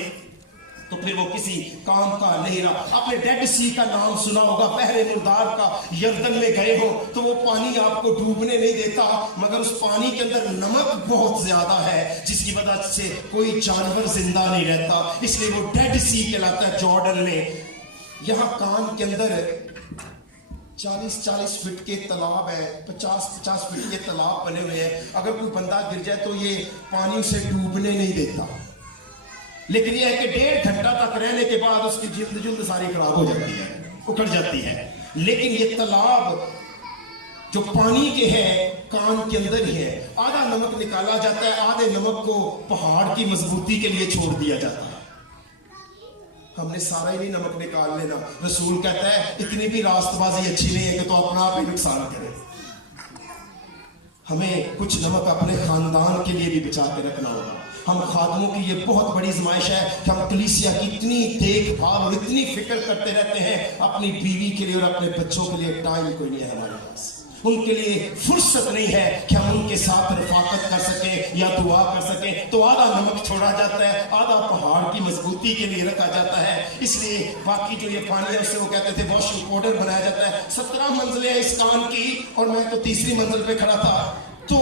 तो फिर वो किसी काम का नहीं रहा। आपने डेड सी का नाम सुना होगा, बहरे मुर्दार का। यर्दन में गए हो तो वो पानी आपको डूबने नहीं देता, मगर उस पानी के अंदर नमक बहुत ज्यादा है जिसकी वजह से कोई जानवर जिंदा नहीं रहता, इसलिए वो डेड सी कहलाता है। जॉर्डन में यहां कान के अंदर 40-40 फीट के तालाब है, 50-50 फीट के तालाब बने हुए हैं। अगर कोई बंदा गिर जाए तो ये पानी उसे डूबने नहीं देता, लेकिन यह है कि 1.5 घंटा तक रहने के बाद उसकी जिल्द सारी खराब हो जाती है, उखड़ जाती है। लेकिन ये तालाब जो पानी के है कान के अंदर ही है। आधा नमक निकाला जाता है, आधे नमक को पहाड़ की मजबूती के लिए छोड़ दिया जाता है। हमने सारा ही नहीं नमक निकाल लेना। रसूल कहता है इतनी भी रास्तबाजी अच्छी नहीं है कि तो अपना आप ही नुकसान करे। हमें कुछ नमक अपने खानदान के लिए भी बचा के रखना होगा। हम खादमों की ये बहुत बड़ी आजमाइश है कि हम कलीसिया की इतनी देखभाल और इतनी फिक्र करते रहते हैं, अपनी बीवी के लिए और अपने बच्चों के लिए टाइम कोई नहीं है हमारे पास। उनके लिए फुर्सत नहीं है कि हम उनके साथ रफाकत कर सकें या दुआ कर सकें। तो आधा नमक छोड़ा जाता है, आधा पहाड़ की मजबूती के लिए रखा जाता है। इसलिए बाकी जो ये पानी है उससे वो कहते थे वॉशिंग पाउडर बनाया जाता है। 17 मंजिलें हैं इस कान की और मैं तो तीसरी मंजिल पे खड़ा था। तो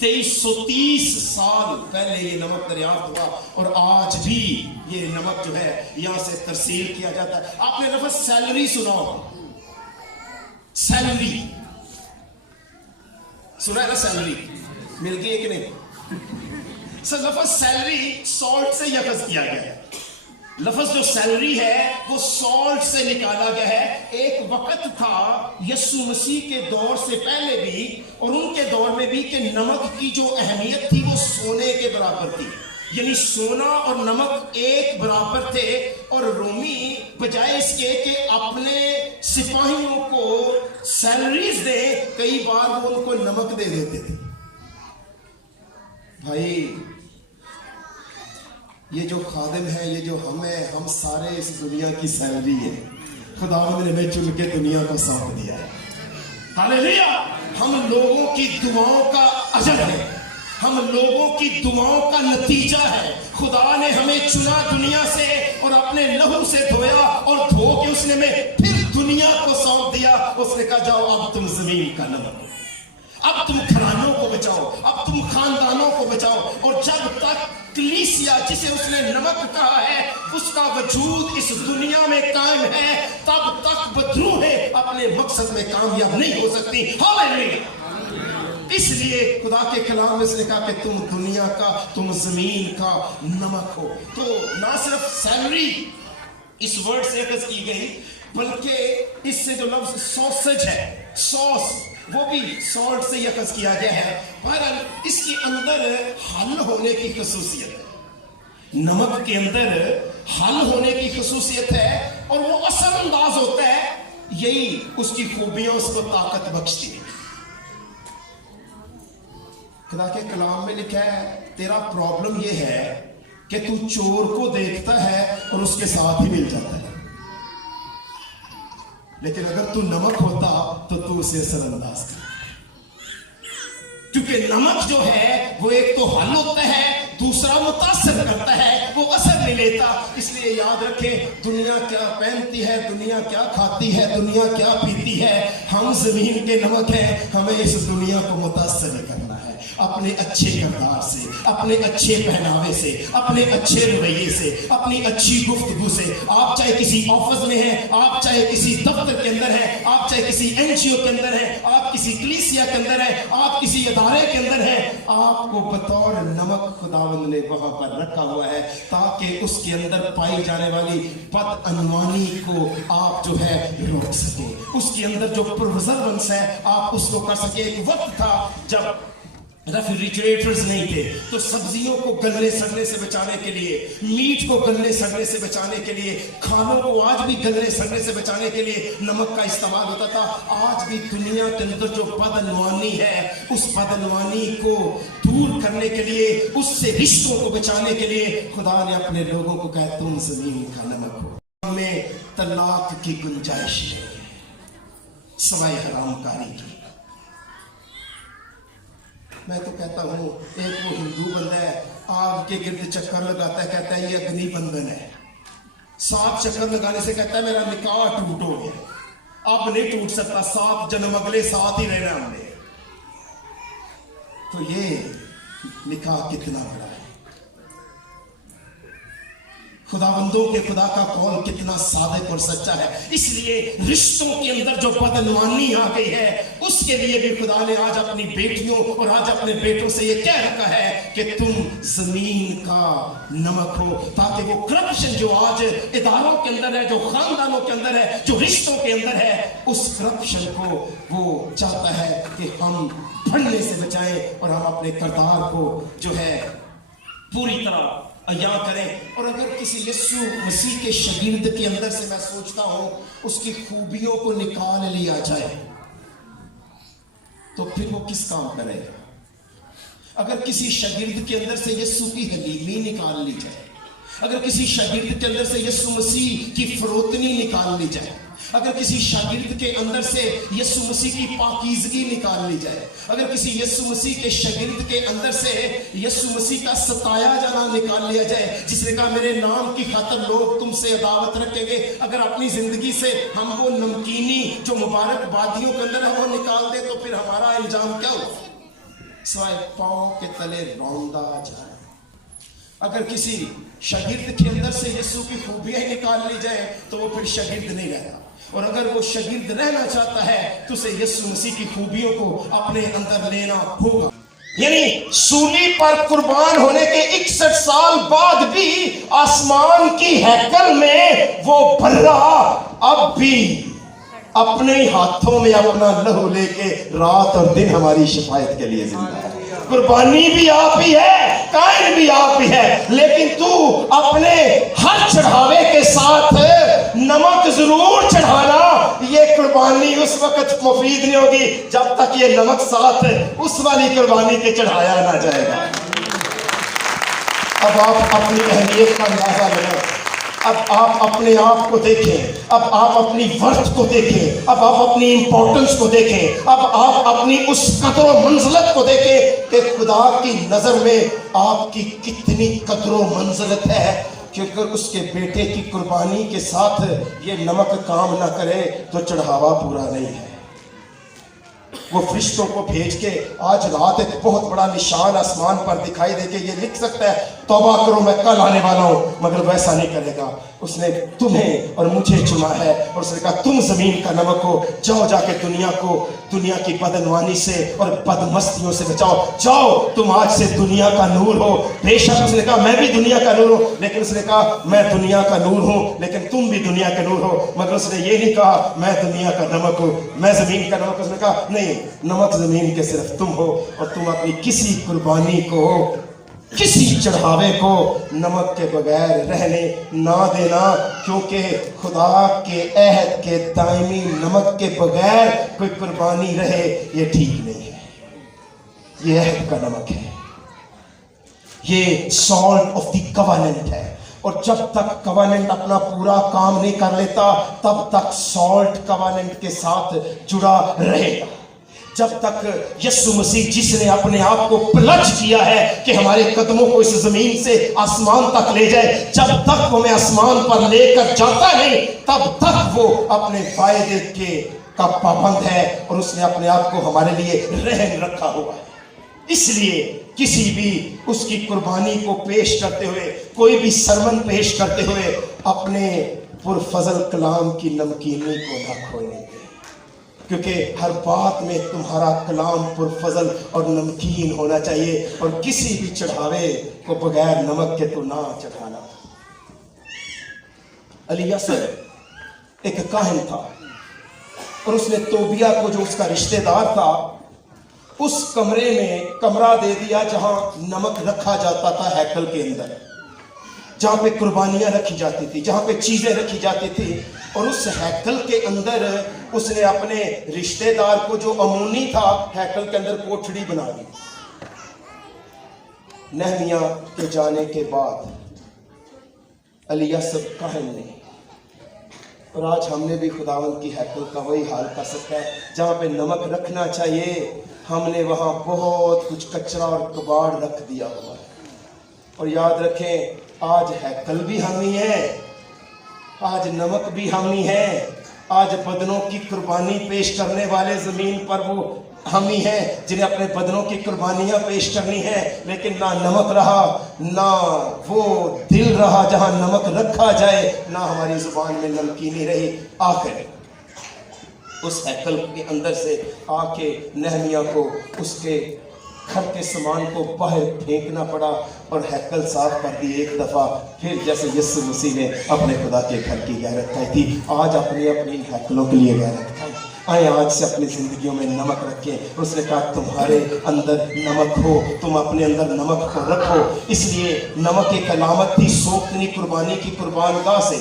2330 साल पहले ये नमक दरियाफ्त हुआ और आज भी ये नमक जो है यहां से तरसील किया जाता है। आपने लफ्ज़ सैलरी सुना होगा, सैलरी सुना है ना? सैलरी मिल गई है कि नहीं? सर लफ्ज़ सैलरी सॉल्ट से यकज़ किया गया है। लफ्ज़ जो सैलरी है वो सॉल्ट से निकाला गया है। एक वक्त था यीशु मसीह के दौर से पहले भी और उनके दौर में भी कि नमक की जो अहमियत थी वो सोने के बराबर थी, यानी सोना और नमक एक बराबर थे। और रोमी बजाय इसके कि अपने सिपाहियों को सैलरीज दे, कई बार वो उनको नमक दे देते थे। भाई ये जो खादिम है, ये जो हम है, हम सारे इस दुनिया की सैलरी है। खुदावंद ने हमें चुन के दुनिया को सौंप दिया है। हालेलुया। हम लोगों की दुआओं का अजर है, हम लोगों की दुआओं का नतीजा है। खुदा ने हमें चुना दुनिया से और अपने लहू से धोया और धो के उसने में फिर दुनिया को सौंप दिया। उसने कहा जाओ अब तुम जमीन का नमक, अब तुम घरानों को बचाओ, अब तुम खानदानों को बचाओ। और जब तक कलीसिया जिसे उसने नमक कहा है उसका वजूद इस दुनिया में कायम है, तब तक बदरूहें अपने मकसद में कामयाब नहीं हो सकती। हालेलुया। इसलिए खुदा के कलाम में इसने कहा कि तुम दुनिया का, तुम जमीन का नमक हो। तो ना सिर्फ सैलरी इस वर्ड से अकस की गई, बल्कि इससे जो लफ्ज सॉसेज है, सॉस, वो भी सॉल्ट से यकस किया गया है। बहरहाल इसके अंदर हल होने की खसूसियत है, नमक के अंदर हल होने की खसूसियत है और वो असर अंदाज होता है। यही उसकी खूबियां उसको ताकत बख्शती है। खुदा के कलाम में लिखा है तेरा प्रॉब्लम ये है कि तू चोर को देखता है और उसके साथ ही मिल जाता है, लेकिन अगर तू नमक होता तो तू उसे असरअंदाज कर। क्योंकि नमक जो है वो एक तो हल होता है, दूसरा मुतासर करता है, वो असर नहीं लेता। इसलिए याद रखें, दुनिया क्या पहनती है, दुनिया क्या खाती है, दुनिया क्या पीती है, हम जमीन के नमक हैं। हमें इस दुनिया को मुतासर नहीं करना है अपने अच्छे किरदार से, अपने अच्छे पहनावे से, अपने अच्छे रवैये से, अपनी अच्छी गुफ्तगू से। आप चाहे किसी ऑफिस में हैं, आप चाहे किसी दफ्तर के अंदर हैं, आप चाहे किसी एनजीओ के अंदर हैं, आप किसी कलीसिया के अंदर हैं, आप किसी इदारे के अंदर हैं, आपको बतौर नमक खुदावंद ने वहां पर रखा हुआ है ताकि उसके अंदर पाई जाने वाली बदअनवानी को आप जो है रोक सके। उसके अंदर जो प्रिजर्वेंस है आप उसको कर सके। एक वक्त था जब रेफ्रिजरेटर्स नहीं थे, तो सब्जियों को गलने सड़ने से बचाने के लिए, मीट को गलने सड़ने से बचाने के लिए, खानों को आज भी गलने सड़ने से बचाने के लिए नमक का इस्तेमाल होता था। आज भी दुनिया के अंदर जो बदअनवानी है, उस बदअनवानी को दूर करने के लिए, उससे रिश्तों को बचाने के लिए खुदा ने अपने लोगों को कहा तुम जमीन का नमक हो। हमें तलाक की गुंजाइश है सवाए हरामकारी की। मैं तो कहता हूँ एक वो हिंदू बंदा है, आग के गिर्द चक्कर लगाता है, कहता है ये अग्नि बंधन है। 7 चक्कर लगाने से कहता है मेरा निकाह टूट हो गया। अब नहीं टूट सकता, 7 जन्म अगले साथ ही रहना हमने। तो ये निकाह कितना बड़ा है। खुदाबंदों के खुदा का कौल कितना सादिक और सच्चा है। इसलिए रिश्तों के अंदर जो बदनवानी आ गई है, उसके लिए भी खुदा ने आज अपनी बेटियों और आज अपने बेटों से ये कह रखा है कि तुम जमीन का नमक हो, ताकि वो करप्शन जो आज इदारों के अंदर है, जो खानदानों के अंदर है, जो रिश्तों के अंदर है, उस करप्शन को वो चाहता है कि हम बढ़ने से बचाएं और हम अपने किरदार को जो है पूरी तरह अया करें। और अगर किसी यीशु मसीह के शागिर्द के अंदर से मैं सोचता हूं उसकी खूबियों को निकाल लिया जाए तो फिर वो किस काम का रहेगा। अगर किसी शागिर्द के अंदर से यीशु की हलीमी निकाल ली जाए, अगर किसी शागिर्द के अंदर से यीशु मसीह की फरोतनी निकाल ली जाए, अगर किसी शागिर्द के अंदर से यीशु मसीह की पाकीज़गी निकाल ली जाए, अगर किसी यीशु मसीह के शागिर्द के अंदर से यीशु मसीह का सताया जाना निकाल लिया जाए, जिसने कहा मेरे नाम की खातिर लोग तुमसे अदावत रखेंगे, अगर अपनी जिंदगी से हम वो नमकीनी जो मुबारकबादियों के अंदर है वो निकाल दे, तो फिर हमारा इल्जाम क्या हो? सिवाय पांव के तले रौंदा जाए। अगर किसी शागिर्द के अंदर से यीशु की खूबियां निकाल ली जाए तो वो फिर शागिर्द नहीं रहता, और अगर वो शागिर्द रहना चाहता है तो उसे यीशु मसीह की खूबियों को अपने अंदर लेना होगा। यानी सूली पर कुर्बान होने के 61 साल बाद भी आसमान की हैकल में वो बर्रा अब भी अपने हाथों में अपना लहू लेके रात और दिन हमारी शिफायत के लिए जिंदा है। कुर्बानी भी आप ही है, कायन भी आप ही है, लेकिन तू अपने हर चढ़ावे के साथ नमक जरूर चढ़ाना। ये कुर्बानी उस वक्त मुफीद नहीं होगी जब तक ये नमक साथ उस वाली कुर्बानी के चढ़ाया ना जाएगा। अब आप अपनी अहमियत का अंदाजा लगाएं, अब आप अपने आप को देखें, अब आप अपनी वर्थ को देखें, अब आप अपनी इंपॉर्टेंस को देखें, अब आप अपनी उस कदर मंजिलत को देखें कि खुदा की नजर में आपकी कितनी कदर मंजिलत है। कि अगर उसके बेटे की कुर्बानी के साथ ये नमक काम ना करे तो चढ़ावा पूरा नहीं है। वो फरिश्तों को भेज के आज रात एक बहुत बड़ा निशान आसमान पर दिखाई दे के ये लिख सकता है तौबा करो मैं कल आने वाला हूं, मगर वैसा नहीं करेगा। उसने तुम्हें और मुझे चुना है और उसने कहा तुम जमीन का नमक हो, जाओ जाके दुनिया की बदनवानी से और बदमस्तियों से बचाओ, जाओ तुम आज से दुनिया का नूर हो। बेशक उसने कहा मैं भी दुनिया का नूर हूं, लेकिन उसने कहा मैं दुनिया का नूर हूं लेकिन तुम भी दुनिया के नूर हो, मगर उसने ये नहीं कहा मैं दुनिया का नमक हूं, मैं जमीन का नमक। उसने कहा नहीं, नमक जमीन के सिर्फ तुम हो, और तुम अपनी किसी कुर्बानी को, किसी चढ़ावे को नमक के बगैर रहने ना देना, क्योंकि खुदा के अहद के दायमी नमक के बगैर कोई कुर्बानी रहे ये ठीक नहीं है। ये अहद का नमक है, ये सॉल्ट ऑफ द कवनेंट है, और जब तक कवनेंट अपना पूरा काम नहीं कर लेता तब तक सॉल्ट कवनेंट के साथ जुड़ा रहेगा। जब तक यीशु मसीह जिसने अपने आप को प्लज किया है कि हमारे कदमों को इस जमीन से आसमान तक ले जाए, जब तक वो हमें आसमान पर लेकर जाता नहीं तब तक वो अपने वायदे का पाबंद है, और उसने अपने आप को हमारे लिए रहन रखा हुआ है। इसलिए किसी भी उसकी कुर्बानी को पेश करते हुए, कोई भी सरमन पेश करते हुए अपने पुरफजल कलाम की नमकीनी को न खोने दे, क्योंकि हर बात में तुम्हारा कलाम पुरफजल और नमकीन होना चाहिए, और किसी भी चढ़ावे को बगैर नमक के तो ना चढ़ाना। एलीयासर एक काहिन था, और उसने तोबिया को, जो उसका रिश्तेदार था, उस कमरे में कमरा दे दिया जहां नमक रखा जाता था हैकल के अंदर, जहां पे कुर्बानियां रखी जाती थी, जहां पे चीजें रखी जाती थी। और उस हैकल के अंदर उसने अपने रिश्तेदार को, जो अमूनी था, हैकल के अंदर कोठड़ी बना दी। नहमिया के जाने के बाद एलीयासर काहिन ने, और आज हमने भी खुदावंद की हैकल का वही हाल कर सकता है, जहां पे नमक रखना चाहिए हमने वहां बहुत कुछ कचरा और कबाड़ रख दिया हुआ है। और याद रखें, आज हैकल भी हम ही है, आज नमक भी हम ही है, आज बदनों की कुर्बानी पेश करने वाले जमीन पर वो हम ही हैं जिन्हें अपने बदनों की कुर्बानियां पेश करनी है, लेकिन ना नमक रहा, ना वो दिल रहा जहां नमक रखा जाए, ना हमारी जुबान में नमकीनी रही। आखिर उस हैकल के अंदर से आके नहमिया को उसके घर के सामान को बाहर फेंकना पड़ा और हैकल साफ कर दी एक दफ़ा। फिर जैसे यीशु मसीह ने अपने खुदा के घर की गैरत खाई थी, आज अपनी अपनी हैकलों के लिए गैरत खाई। आए आज से अपनी ज़िंदगियों में नमक रखें। उसने कहा तुम्हारे अंदर नमक हो, तुम अपने अंदर नमक को रखो। इसलिए नमक एक अलामत थी सोखनी कुर्बानी की कुर्बानगाह से,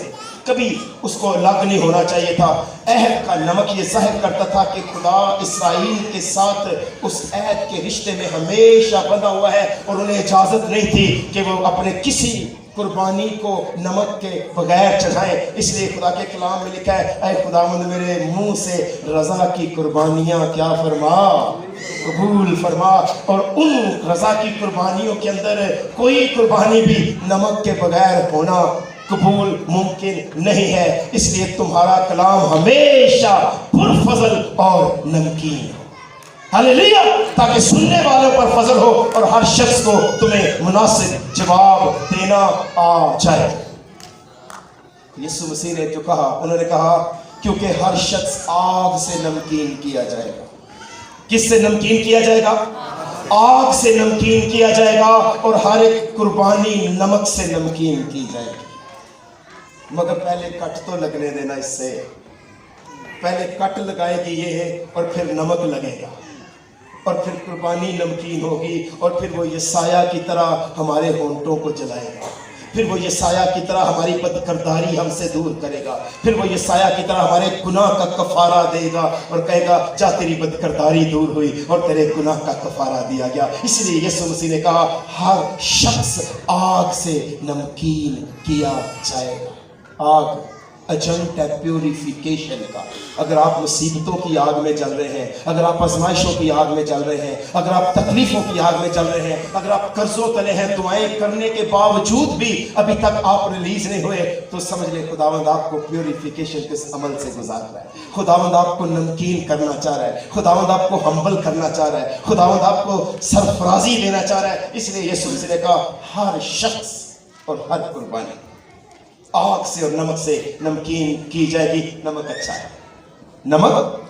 कभी उसको अलग नहीं होना चाहिए था। अहद का नमक ये जाहिर करता था कि खुदा इसराइल के साथ उस अहद के रिश्ते में हमेशा बंधा हुआ है और उन्हें इजाज़त नहीं थी कि वो अपने किसी कुर्बानी को नमक के बगैर चढ़ाए। इसलिए खुदा के कलाम में लिखा है, ऐ खुदावंद मेरे मुंह से रज़ा की कुर्बानियाँ क्या फरमा, कबूल फरमा। और उन रज़ा की कुर्बानियों के अंदर कोई कुर्बानी भी नमक के बगैर होना कबूल मुमकिन नहीं है। इसलिए तुम्हारा कलाम हमेशा पुरफजल और नमकीन हो, हालेलुया, ताकि सुनने वालों पर फजल हो और हर शख्स को तुम्हें मुनासिब जवाब देना आ जाए। यीशु मसीह ने जो कहा, उन्होंने कहा क्योंकि हर शख्स आग से नमकीन किया जाएगा। किससे नमकीन किया जाएगा? आग से नमकीन किया जाएगा और हर एक कुर्बानी नमक से नमकीन की जाएगी। मगर पहले कट तो लगने देना, इससे पहले कट लगाएगी ये और फिर नमक लगेगा और फिर कुर्बानी नमकीन होगी और फिर वो यसाया की तरह हमारे होंठों को जलाएगा, फिर वो यसाया की तरह हमारी बदकिरदारी हमसे दूर करेगा, फिर वो यसाया की तरह हमारे गुनाह का कफारा देगा और कहेगा जा तेरी बदकिरदारी दूर हुई और तेरे गुनाह का कफारा दिया गया। इसलिए यीशु मसीह ने कहा हर शख्स आग से नमकीन किया जाएगा। आग एजेंट है प्यूरिफिकेशन का। अगर आप मुसीबतों की आग में जल रहे हैं, अगर आप आजमाइशों की आग में जल रहे हैं, अगर आप तकलीफों की आग में जल रहे हैं, अगर आप कर्जों तले हैं, दुआएं करने के बावजूद भी अभी तक आप रिलीज नहीं हुए, तो समझ लें खुदावंद आपको प्यूरिफिकेशन के अमल से गुजार रहा है। खुदावंद आपको नमकीन करना चाह रहा है, खुदावंद आपको हम्बल करना चाह रहा है, खुदावंद आपको सरफराजी देना चाह रहा है। इसलिए यीशु मसीह ने कहा हर शख्स और हर कुर्बानी आग से और नमक से नमकीन की जाएगी। नमक अच्छा है, नमक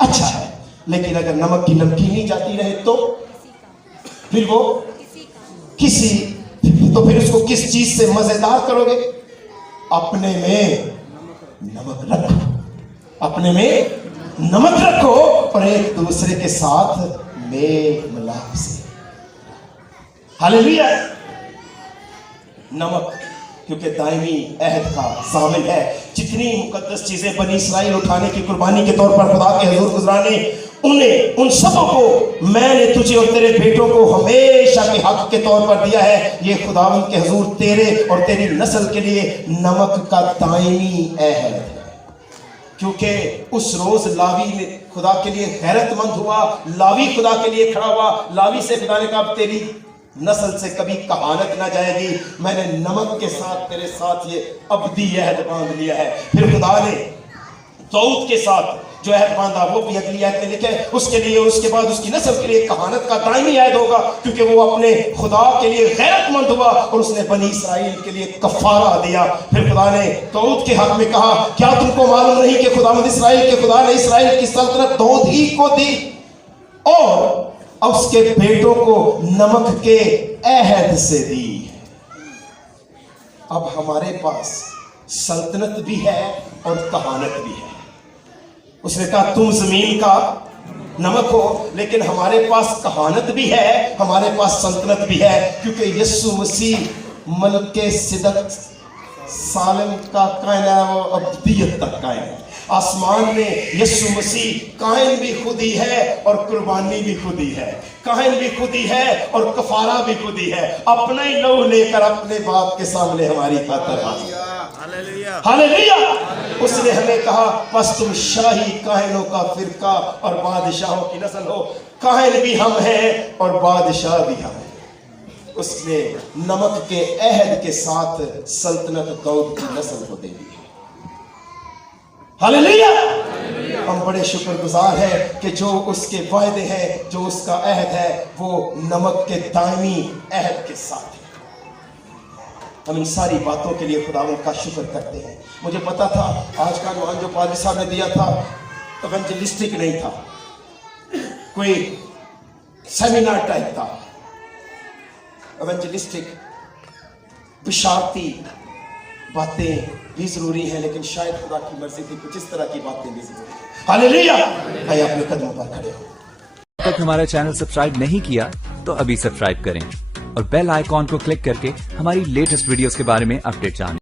अच्छा है, लेकिन अगर नमक की नमकीनी जाती रहे तो फिर वो तो फिर उसको किस चीज से मजेदार करोगे? अपने में नमक रखो, अपने में नमक रखो और एक दूसरे के साथ मेल मिलाप से। हालेलुया। नमक क्योंकि दायमी अहद का शामिल है। जितनी मुकद्दस चीजें बनी इस्राइल उठाने की कुर्बानी के तौर पर खुदा के हुजूर गुजराने, उन्हें उन सबों को मैंने तुझे और तेरे बेटों को हमेशा के हक के तौर पर दिया है। ये खुदावंद के हुजूर तेरे और तेरी नस्ल के लिए नमक का दायमी अहद है। क्योंकि उस रोज लावी ने खुदा के लिए गैरतमंद हुआ, लावी खुदा के लिए खड़ा हुआ। लावी से खुदा ने कहा तेरी नस्ल से कभी कहानत ना जाएगी, मैंने नमक के साथ तेरे साथ ये अब्दी अहद बांध लिया है। फिर खुदा ने दाऊद के साथ जो अहद बांधा वो भी अगली आयत में लिखे, उसके लिए उसके बाद उसकी नस्ल के लिए कहानत का दायमी अहद होगा, क्योंकि वो अपने खुदा के लिए गैरतमंद हुआ और उसने बनी इसराइल के लिए कफारा दिया। फिर खुदा ने दाऊद के हक में कहा क्या तुमको मालूम नहीं कि खुदावंद इसराइल के खुदा ने इसराइल की सल्तनत दाऊद ही को दी और उसके बेटों को नमक के अहद से दी। अब हमारे पास सल्तनत भी है और कहानत भी है। उसने कहा तुम जमीन का नमक हो, लेकिन हमारे पास कहानत भी है, हमारे पास सल्तनत भी है, क्योंकि यीशु मसीह मलके सिदक सालम का कायम है, वो अब्दियत तक कायम है। आसमान में यीशु मसीह कायम भी खुद ही है और कुर्बानी भी खुद ही है, कायम भी खुद ही है और कफारा भी खुद ही है। अपना ही लहू लेकर अपने बाप के सामने हमारी खातिर हाजिर। हालेलुया। उसने हमें कहा बस तुम शाही काहिनों का फिरका और बादशाहों की नस्ल हो। काहिन भी हम हैं और बादशाह भी हम हैं। उसने नमक के अहद के साथ सल्तनत दाऊद की नस्ल को दे दी। हालेलुया। हम बड़े शुक्रगुजार हैं कि जो उसके वायदे हैं, जो उसका अहद है, वो नमक के दायमी अहद के साथ है। हम इन सारी बातों के लिए खुदावंद का शुक्र करते हैं। मुझे पता था आज का अनुमान जो पादरी साहब ने दिया था इवेंजलिस्टिक नहीं था, कोई सेमिनार टाइप था। इवेंजलिस्टिक बिशारती बातें भी जरूरी है, लेकिन शायद खुदा की मर्जी थी कुछ इस तरह की बातें भी जरूरी है। हालेलुया। आइए अपने कदमों पर खड़े हो। अब तक हमारा चैनल सब्सक्राइब नहीं किया तो अभी सब्सक्राइब करें और बेल आइकॉन को क्लिक करके हमारी लेटेस्ट वीडियोस के बारे में अपडेट जानें।